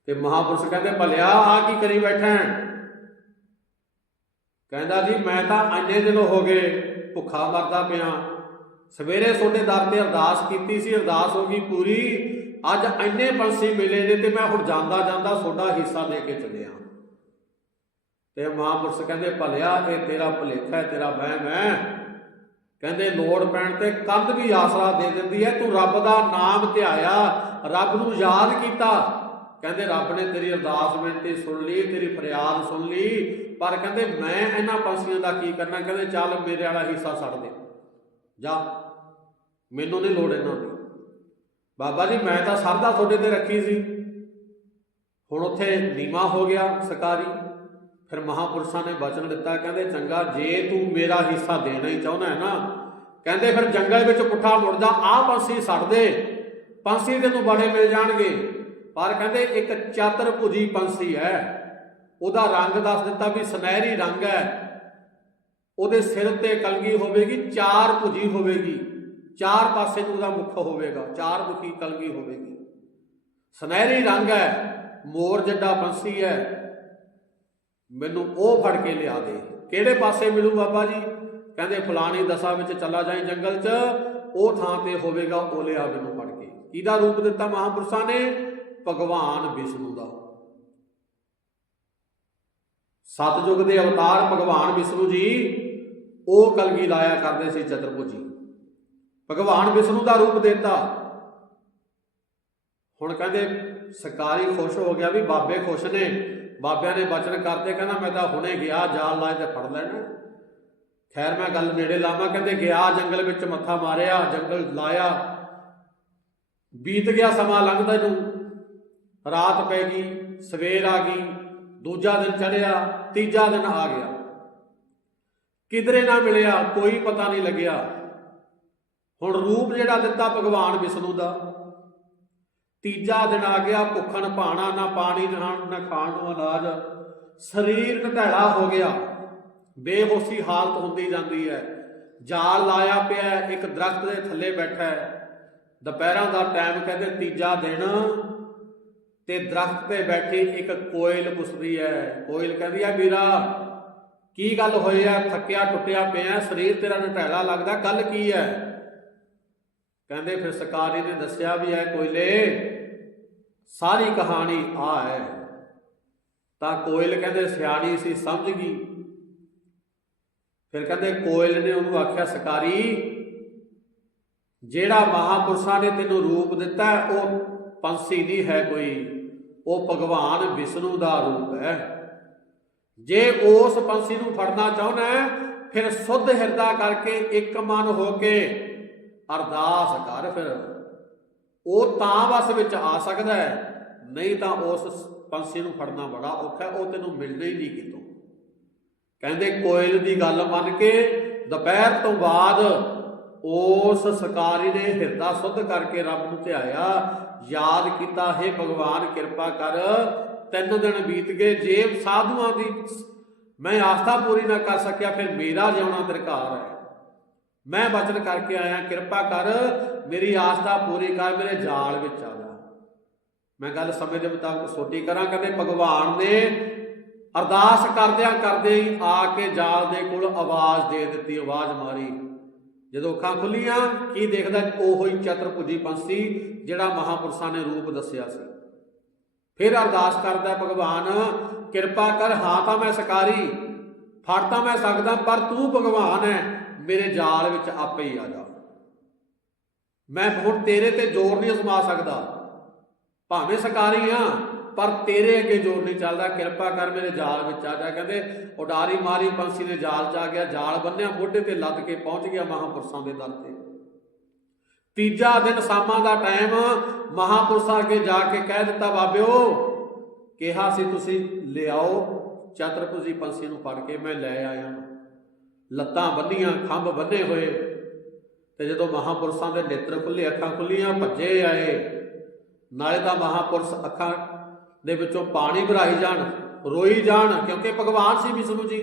ਤੇ ਮਹਾਂਪੁਰਸ਼ ਕਹਿੰਦੇ, ਭਲਿਆ, ਆ ਕੀ ਕਰੀ ਬੈਠਾ ਕਹਿੰਦਾ ਜੀ, ਮੈਂ ਤਾਂ ਇੰਨੇ ਦਿਨ ਹੋ ਗਏ, ਭੁੱਖਾ ਮਰਦਾ ਪਿਆ। ਸਵੇਰੇ ਤੁਹਾਡੇ ਦਰ ਤੇ ਅਰਦਾਸ ਕੀਤੀ ਸੀ, ਅਰਦਾਸ ਹੋ ਗਈ ਪੂਰੀ। ਅੱਜ ਇੰਨੇ ਪੰਛੀ ਮਿਲੇ ਨੇ ਤੇ ਮੈਂ ਹੁਣ ਜਾਂਦਾ ਜਾਂਦਾ ਤੁਹਾਡਾ ਹਿੱਸਾ ਲੈ ਕੇ ਚੱਲਿਆ। ਤੇ ਮਹਾਂਪੁਰਸ਼ ਕਹਿੰਦੇ, ਭਲਿਆ, ਇਹ ਤੇਰਾ ਭੁਲੇਖਾ ਹੈ, ਤੇਰਾ ਵਹਿਮ ਹੈ। ਕਹਿੰਦੇ, ਲੋੜ ਪੈਣ ਤੇ ਕੰਧ ਵੀ ਆਸਰਾ ਦੇ ਦਿੰਦੀ ਹੈ। ਤੂੰ ਰੱਬ ਦਾ ਨਾਮ ਧਿਆਇਆ ਰੱਬ ਨੂੰ ਯਾਦ ਕੀਤਾ। ਕਹਿੰਦੇ, ਰੱਬ ਨੇ ਤੇਰੀ ਅਰਦਾਸ ਬੇਨਤੀ ਸੁਣ ਲਈ, ਤੇਰੀ ਫਰਿਆਦ ਸੁਣ ਲਈ। ਪਰ ਕਹਿੰਦੇ, ਮੈਂ ਇਹਨਾਂ ਪੰਛੀਆਂ ਦਾ ਕੀ ਕਰਨਾ? ਕਹਿੰਦੇ, ਚੱਲ ਮੇਰੇ ਵਾਲਾ ਹਿੱਸਾ ਛੱਡ ਦੇ। ਜਾ ਮੈਨੂੰ ਨਹੀਂ ਲੋੜ ਇਹਨਾਂ ਦੀ। ਬਾਬਾ ਜੀ, ਮੈਂ ਤਾਂ ਸਰਦਾ ਤੁਹਾਡੇ ਤੇ ਰੱਖੀ ਸੀ। ਹੁਣ ਉੱਥੇ ਨੀਮਾ ਹੋ ਗਿਆ ਸਕਾਰੀ। ਫਿਰ ਮਹਾਪੁਰਸ਼ਾਂ ਨੇ ਬਚਨ ਦਿੱਤਾ, ਕਹਿੰਦੇ, ਚੰਗਾ, ਜੇ ਤੂੰ ਮੇਰਾ ਹਿੱਸਾ ਦੇਣਾ ਹੀ ਚਾਹੁੰਦਾ ਹੈ ਨਾ, ਕਹਿੰਦੇ ਫਿਰ ਜੰਗਲ ਵਿੱਚ ਪੁੱਠਾ ਮੁੜਦਾ ਆਹ ਪੰਛੀ ਛੱਡ ਦੇ। ਪੰਛੀ ਤੈਨੂੰ ਬੜੇ ਮਿਲ ਜਾਣਗੇ। ਪਰ ਕਹਿੰਦੇ, ਇੱਕ ਚਾਤਰ ਭੁਜੀ ਪੰਛੀ ਹੈ। ਉਹਦਾ ਰੰਗ ਦੱਸ ਦਿੱਤਾ ਵੀ ਸੁਨਹਿਰੀ ਰੰਗ ਹੈ। ਉਹਦੇ ਸਿਰ ਤੇ ਕਲਗੀ ਹੋਵੇਗੀ, ਚਾਰ ਭੁਜੀ ਹੋਵੇਗੀ। ਚਾਰ ਪਾਸੇ ਨੂੰ ਉਹਦਾ ਮੁੱਖ ਹੋਵੇਗਾ, ਚਾਰ ਮੁਖੀ ਕਲਗੀ ਹੋਵੇਗੀ। ਸੁਨਹਿਰੀ ਰੰਗ ਹੈ, ਮੋਰ ਜੱਡਾ ਪੰਛੀ ਹੈ। ਮੈਨੂੰ ਉਹ ਫੜ ਕੇ ਲਿਆ ਦੇ। ਕਿਹੜੇ ਪਾਸੇ ਮਿਲੂ ਬਾਬਾ ਜੀ? ਕਹਿੰਦੇ ਫਲਾਣੀ ਦਸ਼ਾ ਵਿੱਚ ਚਲਾ ਜਾਏ ਜੰਗਲ 'ਚ, ਉਹ ਥਾਂ ਤੇ ਹੋਵੇਗਾ ਉਹ ਲਿਆ ਮੈਨੂੰ ਫੜ ਕੇ। ਕਿਹਦਾ ਰੂਪ ਦਿੱਤਾ ਮਹਾਪੁਰਸ਼ਾਂ ਨੇ? ਭਗਵਾਨ ਵਿਸ਼ਨੂੰ ਦਾ। ਸਤਜੁਗ ਦੇ ਅਵਤਾਰ ਭਗਵਾਨ ਵਿਸ਼ਨੂੰ ਜੀ, ਉਹ ਕਲਗੀ ਲਾਇਆ ਕਰਦੇ ਸੀ ਚਤੁਰਭੁਜੀ। ਭਗਵਾਨ ਵਿਸ਼ਨੂੰ ਦਾ ਰੂਪ ਦਿੱਤਾ। ਹੁਣ ਕਹਿੰਦੇ ਸਰਕਾਰੀ ਖੁਸ਼ ਹੋ ਗਿਆ ਵੀ ਬਾਬੇ ਖੁਸ਼ ਨੇ। ਬਾਬਿਆਂ ਨੇ ਬਚਨ ਕਰਦੇ ਕਹਿੰਦਾ ਮੈਂ ਤਾਂ ਹੁਣੇ ਗਿਆ, ਜਾਲ ਲਾਏ ਤੇ ਫੜ ਲੈਣਾ। ਖੈਰ ਮੈਂ ਗੱਲ ਨੇੜੇ ਲਾਵਾਂ, ਕਹਿੰਦੇ ਗਿਆ, ਜੰਗਲ ਵਿੱਚ ਮੱਥਾ ਮਾਰਿਆ, ਜੰਗਲ ਲਾਇਆ। ਬੀਤ ਗਿਆ ਸਮਾਂ ਲੰਘਦਾ ਨੂੰ। ਰਾਤ ਪੈ ਗਈ, ਸਵੇਰ ਆ ਗਈ, ਦੂਜਾ ਦਿਨ ਚੜਿਆ ਤੀਜਾ ਦਿਨ ਆ ਗਿਆ। ਕਿਧਰੇ ਨਾ ਮਿਲਿਆ, ਕੋਈ ਪਤਾ ਨਹੀਂ ਲੱਗਿਆ। ਹੁਣ ਰੂਪ ਜਿਹੜਾ ਦਿੱਤਾ ਭਗਵਾਨ ਵਿਸ਼ਨੂੰ ਦਾ। ਤੀਜਾ ਦਿਨ ਆ ਗਿਆ, ਭੁੱਖਣ ਭਾਣਾ ਨਾ ਪਾਣੀ, ਨਾ ਖਾਣ ਨੂੰ ਅਨਾਜ। ਸਰੀਰ ਘਟੈਲਾ ਹੋ ਗਿਆ। ਬੇਹੋਸ਼ੀ ਹਾਲਤ ਹੁੰਦੀ ਜਾਂਦੀ ਹੈ। ਜਾਲ ਲਾਇਆ ਪਿਆ ਇੱਕ ਦਰਖਤ ਦੇ ਥੱਲੇ ਬੈਠਾ ਹੈ। ਦੁਪਹਿਰਾਂ ਦਾ ਟਾਈਮ ਕਹਿੰਦੇ ਤੀਜਾ ਦਿਨ ਤੇ ਦਰਖਤ ਤੇ ਬੈਠੀ ਇੱਕ ਕੋਇਲ ਪੁੱਛਦੀ ਹੈ। ਕੋਇਲ ਕਹਿੰਦੀ ਹੈ, ਵੀਰਾ, ਕੀ ਗੱਲ ਹੋਈ ਆ ਥੱਕਿਆ, ਟੁੱਟਿਆ ਪਿਆ ਸਰੀਰ ਤੇਰਾ ਨਟੈਲਾ ਲੱਗਦਾ ਗੱਲ ਕੀ ਹੈ? ਕਹਿੰਦੇ ਫਿਰ ਸਕਾਰੀ ਨੇ ਦੱਸਿਆ ਵੀ ਹੈ ਕੋਇਲੇ, ਸਾਰੀ ਕਹਾਣੀ ਆ ਹੈ ਤਾਂ ਕੋਇਲ ਕਹਿੰਦੇ ਸਿਆਣੀ ਸੀ, ਸਮਝ ਗਈ। ਫਿਰ ਕਹਿੰਦੇ ਕੋਇਲ ਨੇ ਉਹਨੂੰ ਆਖਿਆ ਸਕਾਰੀ ਜਿਹੜਾ ਮਹਾਪੁਰਸ਼ਾਂ ਨੇ ਤੈਨੂੰ ਰੂਪ ਦਿੱਤਾ, ਉਹ ਪੰਛੀ ਨਹੀਂ ਹੈ ਕੋਈ। ਉਹ ਭਗਵਾਨ ਵਿਸ਼ਨੂੰ ਦਾ ਰੂਪ ਹੈ। ਜੇ ਉਸ ਪੰਛੀ ਨੂੰ ਫੜਨਾ ਚਾਹੁੰਦਾ, ਫਿਰ ਸੁੱਧ ਹਿਰਦਾ ਕਰਕੇ ਇੱਕ ਮਨ ਹੋ ਕੇ ਅਰਦਾਸ ਕਰ ਫਿਰ। ਉਹ ਤਾਂ ਵਸ ਵਿੱਚ ਆ ਸਕਦਾ ਹੈ, ਨਹੀਂ ਤਾਂ ਉਸ ਪੰਛੀ ਨੂੰ ਫੜਨਾ ਬੜਾ ਔਖਾ ਉਹ ਤੈਨੂੰ ਮਿਲਣਾ ਹੀ ਨਹੀਂ ਕਿਤੋਂ। ਕਹਿੰਦੇ ਕੋਇਲ ਦੀ ਗੱਲ ਮੰਨ ਕੇ ਦੁਪਹਿਰ ਤੋਂ ਬਾਅਦ ਉਸ ਸਕਾਰੀ ਨੇ ਹਿਰਦਾ ਸੁੱਧ ਕਰਕੇ ਰੱਬ ਨੂੰ ਧਿਆਇਆ, ਯਾਦ ਕੀਤਾ, ਹੈ ਭਗਵਾਨ ਕਿਰਪਾ ਕਰ, ਤਿੰਨ ਦਿਨ ਬੀਤ ਗਏ, ਜੇਬ ਸਾਧੂਆਂ ਦੀ ਮੈਂ ਆਸਥਾ ਪੂਰੀ ਨਾ ਕਰ ਸਕਿਆ, ਫਿਰ ਮੇਰਾ ਜਿਉਣਾ ਦਰਕਾਰ ਹੈ। ਮੈਂ ਬਚਨ ਕਰਕੇ ਆਇਆ, ਕਿਰਪਾ ਕਰ, ਮੇਰੀ ਆਸਥਾ ਪੂਰੀ ਕਰ, ਮੇਰੇ ਜਾਲ ਵਿੱਚ ਆ ਜਾ। ਮੈਂ ਗੱਲ ਸਮੇਂ ਦੇ ਮੁਤਾਬਕ ਸੋਟੀ ਕਰਾਂ, ਕਹਿੰਦੇ ਭਗਵਾਨ ਨੇ ਅਰਦਾਸ ਕਰਦਿਆਂ ਕਰਦੇ ਹੀ ਆ ਕੇ ਜਾਲ ਦੇ ਕੋਲ ਆਵਾਜ਼ ਦੇ ਦਿੱਤੀ, ਆਵਾਜ਼ ਮਾਰੀ। ਜਦੋਂ ਅੱਖਾਂ ਖੁੱਲੀਆਂ, ਕੀ ਦੇਖਦਾ ਉਹੋ ਹੀ ਚਤੁਰਭੁਜੀ ਪੰਛੀ, ਜਿਹੜਾ ਮਹਾਪੁਰਸ਼ਾਂ ਨੇ ਰੂਪ ਦੱਸਿਆ ਸੀ। ਫਿਰ ਅਰਦਾਸ ਕਰਦਾ ਭਗਵਾਨ, ਕਿਰਪਾ ਕਰ, ਹਾਂ ਤਾਂ ਮੈਂ ਸਕਾਰੀ, ਫੜ ਤਾਂ ਮੈਂ ਸਕਦਾ, ਪਰ ਤੂੰ ਭਗਵਾਨ ਹੈ। ਮੇਰੇ ਜਾਲ ਵਿੱਚ ਆਪੇ ਹੀ ਆ ਜਾ। ਮੈਂ ਹੁਣ ਤੇਰੇ ਤੇ ਜ਼ੋਰ ਨਹੀਂ ਅਜ਼ਮਾ ਸਕਦਾ। ਭਾਵੇਂ ਸਕਾਰੀ ਆ, ਪਰ ਤੇਰੇ ਅੱਗੇ ਜ਼ੋਰ ਨਹੀਂ ਚੱਲਦਾ। ਕਿਰਪਾ ਕਰ ਮੇਰੇ ਜਾਲ ਵਿੱਚ ਆ ਜਾ। ਕਹਿੰਦੇ, ਉਡਾਰੀ ਮਾਰੀ ਪੰਛੀ ਨੇ ਜਾਲ ਚ ਆ ਗਿਆ। ਜਾਲ ਬੰਨਿਆ, ਮੋਢੇ ਤੇ ਲੱਦ ਕੇ ਪਹੁੰਚ ਗਿਆ ਮਹਾਪੁਰਸ਼ਾਂ ਦੇ ਦਰ ਤੇ। ਤੀਜਾ ਦਿਨ ਸ਼ਾਮਾਂ ਦਾ ਟਾਈਮ, ਮਹਾਪੁਰਸ਼ਾਂ ਅੱਗੇ ਜਾ ਕੇ ਕਹਿ ਦਿੱਤਾ, ਬਾਬਿਓ, ਕਿਹਾ ਸੀ ਤੁਸੀਂ, ਲਿਆਓ। ਚਤਰਭੁਜੀ ਪੰਛੀ ਨੂੰ ਫੜ ਕੇ ਮੈਂ ਲੈ ਆਇਆ ਲੱਤਾਂ ਬੰਨੀਆਂ, ਖੰਭ ਬੰਨੇ ਹੋਏ। ਤੇ ਜਦੋਂ ਮਹਾਪੁਰਸ਼ਾਂ ਦੇ ਨੇਤਰ ਖੁੱਲੇ, ਅੱਖਾਂ ਖੁੱਲੀਆਂ, ਭੱਜੇ ਆਏ। ਨਾਲੇ ਤਾਂ ਮਹਾਪੁਰਸ਼ ਅੱਖਾਂ ਦੇ ਵਿੱਚੋਂ ਪਾਣੀ ਭਰਾਈ ਜਾਣ, ਰੋਈ ਜਾਣ, ਕਿਉਂਕਿ ਭਗਵਾਨ ਸੀ ਵਿਸ਼ਨੂੰ ਜੀ।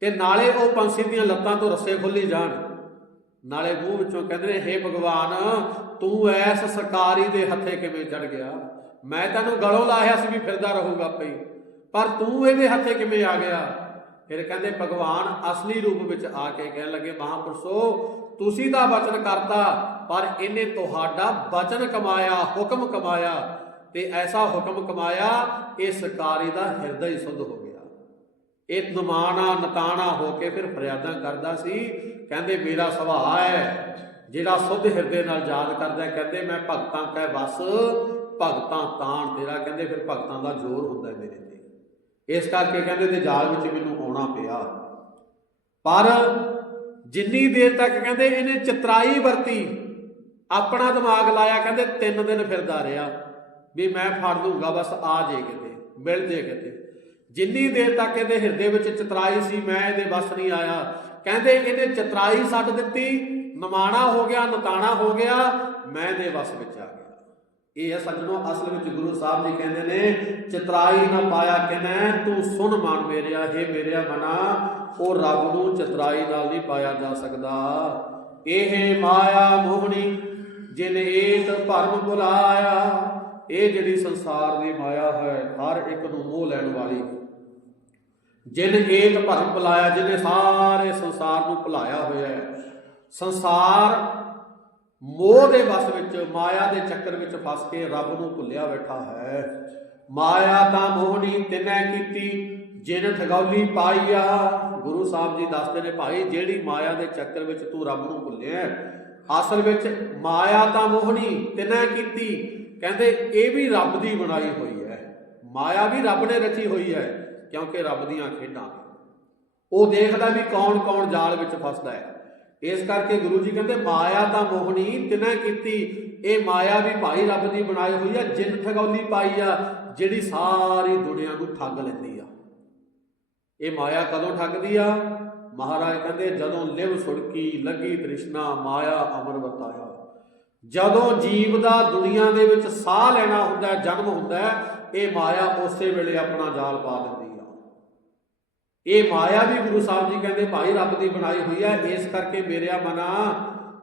ਤੇ ਨਾਲੇ ਉਹ ਪੰਛੀ ਦੀਆਂ ਲੱਤਾਂ ਤੋਂ ਰੱਸੇ ਖੁੱਲੀ ਜਾਣ। ਨਾਲੇ ਮੂੰਹ ਵਿੱਚੋਂ ਕਹਿੰਦੇ ਨੇ, ਹੇ ਭਗਵਾਨ, ਤੂੰ ਐਸ ਸਰਕਾਰੀ ਦੇ ਹੱਥੇ ਕਿਵੇਂ ਚੜ ਗਿਆ? ਮੈਂ ਤੈਨੂੰ ਗਲੋਂ ਲਾਇਆ ਸੀ ਵੀ ਫਿਰਦਾ ਰਹੂਗਾ ਪਈ ਪਰ ਤੂੰ ਇਹਦੇ ਹੱਥੇ ਕਿਵੇਂ ਆ ਗਿਆ? ਫਿਰ ਕਹਿੰਦੇ, ਭਗਵਾਨ ਅਸਲੀ ਰੂਪ ਵਿੱਚ ਆ ਕੇ ਕਹਿਣ ਲੱਗੇ, ਮਹਾਪੁਰਸ਼ੋ, ਤੁਸੀਂ ਦਾ ਬਚਨ ਕਰਤਾ, ਪਰ ਇਹਨੇ ਤੁਹਾਡਾ ਬਚਨ ਕਮਾਇਆ, ਹੁਕਮ ਕਮਾਇਆ ਤੇ ਐਸਾ ਹੁਕਮ ਕਮਾਇਆ, ਇਹ ਸਰਕਾਰੀ ਦਾ ਹਿਰਦਾ ਹੀ ਸੁੱਧ ਹੋ ਗਿਆ। ਇਹ ਨਮਾਣਾ ਨਤਾਣਾ ਹੋ ਕੇ ਫਿਰ ਫਰਿਆਦਾਂ ਕਰਦਾ ਸੀ। ਕਹਿੰਦੇ, ਮੇਰਾ ਸੁਭਾਅ ਹੈ, ਜਿਹੜਾ ਸੁੱਧ ਹਿਰਦੇ ਨਾਲ ਯਾਦ ਕਰਦਾ ਕਹਿੰਦੇ, ਮੈਂ ਭਗਤਾਂ ਕੈ ਵਸ, ਭਗਤਾਂ ਤਾਣ ਤੇਰਾ। ਕਹਿੰਦੇ, ਫਿਰ ਭਗਤਾਂ ਦਾ ਜ਼ੋਰ ਹੁੰਦਾ ਮੇਰੇ ਤੇ। ਇਸ ਕਰਕੇ ਕਹਿੰਦੇ, ਤੇ ਜਾਲ ਵਿੱਚ ਮੈਨੂੰ ਆਉਣਾ ਪਿਆ। ਪਰ ਜਿੰਨੀ ਦੇਰ ਤੱਕ ਕਹਿੰਦੇ ਇਹਨੇ ਚਤਰਾਈ ਵਰਤੀ, ਆਪਣਾ ਦਿਮਾਗ ਲਾਇਆ, ਕਹਿੰਦੇ ਤਿੰਨ ਦਿਨ ਫਿਰਦਾ ਰਿਹਾ। ਵੀ ਮੈਂ ਫੜ ਲੂੰਗਾ ਬਸ ਆ ਜੇ ਕਿਤੇ, ਮਿਲ ਜੇ ਕਿਤੇ। ਜਿੰਨੀ ਦੇਰ ਤੱਕ ਇਹਦੇ ਹਿਰਦੇ ਵਿੱਚ ਚਤਰਾਈ ਸੀ, ਮੈਂ ਇਹਦੇ ਵੱਸ ਨਹੀਂ ਆਇਆ। ਕਹਿੰਦੇ ਇਹਨੇ ਚਤਰਾਈ ਛੱਡ ਦਿੱਤੀ, ਨਮਾਣਾ ਹੋ ਗਿਆ, ਨਤਾਣਾ ਹੋ ਗਿਆ, ਮੈਂ ਇਹਦੇ ਵੱਸ ਵਿੱਚ ਆ ਗਿਆ। ਇਹ ਹੈ ਸੱਜਣੋ, ਅਸਲ ਵਿੱਚ ਗੁਰੂ ਸਾਹਿਬ ਜੀ ਕਹਿੰਦੇ ਨੇ, ਚਤਰਾਈ ਨਾ ਪਾਇਆ ਕਿਨੈ ਤੂੰ ਸੁਣ ਮਨ ਮੇਰਿਆ हे ਮੇਰਿਆ ਮਨਾ, ਉਹ ਰੱਬ ਨੂੰ ਚਤਰਾਈ ਨਾਲ ਨਹੀਂ ਪਾਇਆ ਜਾ ਸਕਦਾ। ਇਹ ਮਾਇਆ ਮੋਹਣੀ, ਜਿਨ ਏਤ ਭਰਮ ਭੁਲਾਇਆ ਇਹ ਜਿਹੜੀ ਸੰਸਾਰ ਦੀ ਮਾਇਆ ਹੈ, ਹਰ ਇੱਕ ਨੂੰ ਮੋਹ ਲੈਣ ਵਾਲੀ। ਜਿਨ ਏਤ ਭਰਮ ਭੁਲਾਇਆ ਜਿਹਨੇ ਸਾਰੇ ਸੰਸਾਰ ਨੂੰ ਭੁਲਾਇਆ ਹੋਇਆ ਹੈ। ਸੰਸਾਰ ਮੋਹ ਦੇ ਵਸ ਵਿੱਚ, ਮਾਇਆ ਦੇ ਚੱਕਰ ਵਿੱਚ ਫਸ ਕੇ ਰੱਬ ਨੂੰ ਭੁੱਲਿਆ ਬੈਠਾ ਹੈ। ਮਾਇਆ ਤਾਂ ਮੋਹਣੀ ਤਿਨੈ ਕੀਤੀ, ਜਿਨ ਠਗੌਲੀ ਪਾਈਆ ਗੁਰੂ ਸਾਹਿਬ ਜੀ ਦੱਸਦੇ ਨੇ, ਭਾਈ, ਜਿਹੜੀ ਮਾਇਆ ਦੇ ਚੱਕਰ ਵਿੱਚ ਤੂੰ ਰੱਬ ਨੂੰ ਭੁੱਲਿਆ ਅਸਲ ਵਿੱਚ ਮਾਇਆ ਤਾਂ ਮੋਹਣੀ ਤਿਨੈ ਕੀਤੀ। ਕਹਿੰਦੇ, ਇਹ ਵੀ ਰੱਬ ਦੀ ਬਣਾਈ ਹੋਈ ਹੈ। ਮਾਇਆ ਵੀ ਰੱਬ ਨੇ ਰਚੀ ਹੋਈ ਹੈ, ਕਿਉਂਕਿ ਰੱਬ ਦੀਆਂ ਖੇਡਾਂ ਉਹ ਦੇਖਦਾ ਵੀ ਕੌਣ ਕੌਣ ਜਾਲ ਵਿੱਚ ਫਸਦਾ ਹੈ। ਇਸ ਕਰਕੇ ਗੁਰੂ ਜੀ ਕਹਿੰਦੇ, ਮਾਇਆ ਤਾਂ ਮੋਹਣੀ ਤਿਨੈ ਕੀਤੀ, ਇਹ ਮਾਇਆ ਵੀ ਭਾਈ ਰੱਬ ਦੀ ਬਣਾਈ ਹੋਈ ਆ, ਜਿੰਨ ਠਗੌਲੀ ਪਾਈ ਆ, ਜਿਹੜੀ ਸਾਰੀ ਦੁਨੀਆ ਨੂੰ ਠੱਗ ਲੈਂਦੀ ਆ। ਇਹ ਮਾਇਆ ਕਦੋਂ ਠੱਗਦੀ ਆ? ਮਹਾਰਾਜ ਕਹਿੰਦੇ, ਜਦੋਂ ਲਿਵ ਸੁੜਕੀ ਲੱਗੀ ਤ੍ਰਿਸ਼ਨਾ, ਮਾਇਆ ਅਮਰ ਵਰਤਾਇਆ। ਜਦੋਂ ਜੀਵ ਦਾ ਦੁਨੀਆ ਦੇ ਵਿੱਚ ਸਾਹ ਲੈਣਾ ਹੁੰਦਾ, ਜਨਮ ਹੁੰਦਾ, ਇਹ ਮਾਇਆ ਉਸੇ ਵੇਲੇ ਆਪਣਾ ਜਾਲ ਪਾ ਦਿੰਦੀ ਇਹ ਮਾਇਆ ਵੀ ਗੁਰੂ ਸਾਹਿਬ ਜੀ ਕਹਿੰਦੇ ਭਾਈ ਰੱਬ ਦੀ ਬਣਾਈ ਹੋਈ ਹੈ, ਇਸ ਕਰਕੇ ਮੇਰਿਆ ਮਨਾ।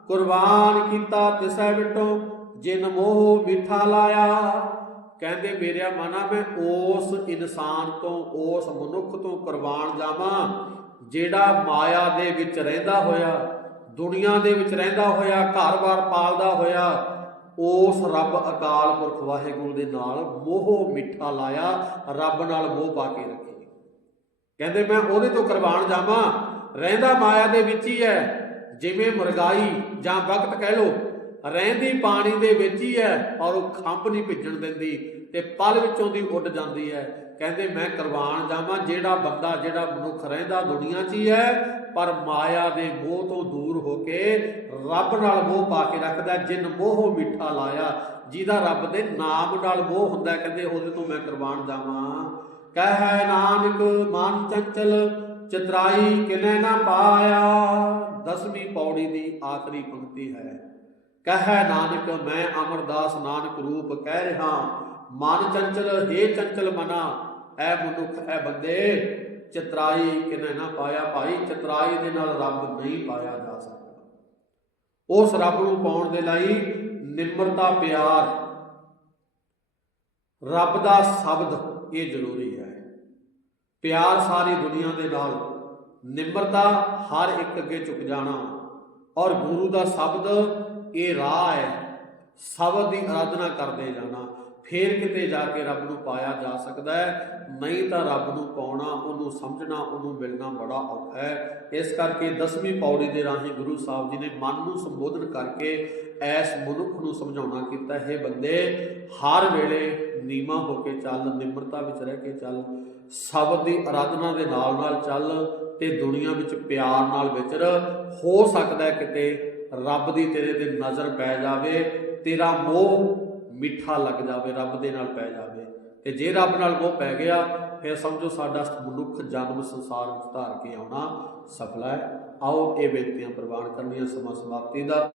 ਕੁਰਬਾਨ ਕੀਤਾ ਤਿਸੈ ਵਿਟੋ ਜਿਨ ਮੋਹ ਮਿੱਠਾ ਲਾਇਆ। ਕਹਿੰਦੇ ਮੇਰਿਆ ਮਨਾ, ਮੈਂ ਉਸ ਇਨਸਾਨ ਤੋਂ, ਉਸ ਮਨੁੱਖ ਤੋਂ ਕੁਰਬਾਨ ਜਾਵਾਂ, ਜਿਹੜਾ ਮਾਇਆ ਦੇ ਵਿੱਚ ਰਹਿੰਦਾ ਹੋਇਆ, ਦੁਨੀਆ ਦੇ ਵਿੱਚ ਰਹਿੰਦਾ ਹੋਇਆ ਘਰ-ਬਾਰ ਪਾਲਦਾ ਹੋਇਆ, ਉਸ ਰੱਬ ਅਕਾਲ ਪੁਰਖ ਵਾਹਿਗੁਰੂ ਦੇ ਨਾਲ ਮੋਹ ਮਿੱਠਾ ਲਾਇਆ, ਰੱਬ ਨਾਲ ਮੋਹ ਪਾ ਕੇ ਕਹਿੰਦੇ ਮੈਂ ਉਹਦੇ ਤੋਂ ਕੁਰਬਾਨ ਜਾਵਾਂ। ਰਹਿੰਦਾ ਮਾਇਆ ਦੇ ਵਿੱਚ ਹੀ ਹੈ। ਜਿਵੇਂ ਮੁਰਗਾਈ ਜਾਂ ਵਕਤ ਕਹਿ ਲੋ ਰਹਿੰਦੀ ਪਾਣੀ ਦੇ ਵਿੱਚ ਹੀ ਹੈ ਔਰ ਉਹ ਖੰਭ ਨਹੀਂ ਭਿੱਜਣ ਦਿੰਦੀ ਤੇ ਪਲ ਵਿੱਚੋਂ ਦੀ ਉੱਡ ਜਾਂਦੀ ਹੈ। ਕਹਿੰਦੇ ਮੈਂ ਕੁਰਬਾਨ ਜਾਵਾਂ, ਜਿਹੜਾ ਬੰਦਾ, ਜਿਹੜਾ ਮਨੁੱਖ ਰਹਿੰਦਾ ਦੁਨੀਆ 'ਚ ਹੀ ਹੈ, ਪਰ ਮਾਇਆ ਦੇ ਮੋਹ ਤੋਂ ਦੂਰ ਹੋ ਕੇ ਰੱਬ ਨਾਲ ਮੋਹ ਪਾ ਕੇ ਰੱਖਦਾ ਜਿਨ ਮੋਹ ਮਿੱਠਾ ਲਾਇਆ, ਜਿਹਦਾ ਰੱਬ ਦੇ ਨਾਮ ਨਾਲ ਮੋਹ ਹੁੰਦਾ ਕਹਿੰਦੇ ਉਹਦੇ ਤੋਂ ਮੈਂ ਕੁਰਬਾਨ ਜਾਵਾਂ। ਕਹਿ ਨਾਨਕ ਮਨ ਚੰਚਲ, ਚਤਰਾਈ ਕਿਨੇ ਨਾ ਪਾਇਆ। ਦਸਵੀਂ ਪੌੜੀ ਦੀ ਆਖਰੀ ਪੰਕਤੀ ਹੈ। ਕਹਿ ਨਾਨਕ, ਮੈਂ ਅਮਰਦਾਸ ਨਾਨਕ ਰੂਪ ਕਹਿ ਰਿਹਾ। ਮਨ ਚੰਚਲ हे ਚੰਚਲ ਮਨਾ, ਐ ਮਨੁੱਖ, ਐ ਬੰਦੇ, ਚਤਰਾਈ ਕਿਨੇ ਨਾ ਪਾਇਆ। ਭਾਈ, ਚਤਰਾਈ ਦੇ ਨਾਲ ਰੱਬ ਨਹੀਂ ਪਾਇਆ ਜਾ ਸਕਦਾ। ਉਸ ਰੱਬ ਨੂੰ ਪਾਉਣ ਦੇ ਲਈ ਨਿਮਰਤਾ ਪਿਆਰ, ਰੱਬ ਦਾ ਸ਼ਬਦ ਇਹ ਜ਼ਰੂਰੀ ਹੈ। ਪਿਆਰ ਸਾਰੀ ਦੁਨੀਆ ਦੇ ਨਾਲ, ਨਿਮਰਤਾ ਹਰ ਇੱਕ ਅੱਗੇ ਝੁਕ ਜਾਣਾ ਔਰ ਗੁਰੂ ਦਾ ਸ਼ਬਦ ਇਹ ਰਾਹ ਹੈ। ਸ਼ਬਦ ਦੀ ਆਰਾਧਨਾ ਕਰਦੇ ਜਾਣਾ, ਫੇਰ ਕਿਤੇ ਜਾ ਕੇ ਰੱਬ ਨੂੰ ਪਾਇਆ ਜਾ ਸਕਦਾ ਹੈ। ਨਹੀਂ ਤਾਂ ਰੱਬ ਨੂੰ ਪਾਉਣਾ, ਉਹਨੂੰ ਸਮਝਣਾ, ਉਹਨੂੰ ਮਿਲਣਾ ਬੜਾ ਔਖਾ ਹੈ। ਇਸ ਕਰਕੇ 10ਵੀਂ ਪੌੜੀ ਦੇ ਰਾਹੀਂ ਗੁਰੂ ਸਾਹਿਬ ਜੀ ਨੇ ਮਨ ਨੂੰ ਸੰਬੋਧਨ ਕਰਕੇ ਐਸ ਮਨੁੱਖ ਨੂੰ ਸਮਝਾਉਣਾ ਕੀਤਾ, ਹੈ ਬੰਦੇ, ਹਰ ਵੇਲੇ ਨੀਮਾ ਹੋ ਕੇ ਚੱਲ, ਨਿਮਰਤਾ ਵਿੱਚ ਰਹਿ ਕੇ ਚੱਲ ਸ਼ਬਦ ਦੀ ਆਰਾਧਨਾ ਦੇ ਨਾਲ ਨਾਲ ਚੱਲ ਤੇ ਦੁਨੀਆ ਵਿੱਚ ਪਿਆਰ ਨਾਲ ਵਿਚਰ। ਹੋ ਸਕਦਾ ਹੈ ਕਿਤੇ ਰੱਬ ਦੀ ਤੇਰੇ ਤੇ ਨਜ਼ਰ ਪੈ ਜਾਵੇ, ਤੇਰਾ ਮੋਹ ਮਿੱਠਾ ਲੱਗ ਜਾਵੇ, ਰੱਬ ਦੇ ਨਾਲ ਪੈ ਜਾਵੇ। ਤੇ ਜੇ ਰੱਬ ਨਾਲ ਮੋਹ ਪੈ ਗਿਆ, ਫਿਰ ਸਮਝੋ ਸਾਡਾ ਮਨੁੱਖ ਜਨਮ ਸੰਸਾਰ ਵਿੱਚ ਧਾਰ ਕੇ ਆਉਣਾ ਸਫਲ ਹੈ। ਆਓ ਇਹ ਬੇਨਤੀਆਂ ਪ੍ਰਵਾਨ ਕਰਨੀਆਂ ਸਮਾਂ ਸਮਾਪਤੀ ਦਾ।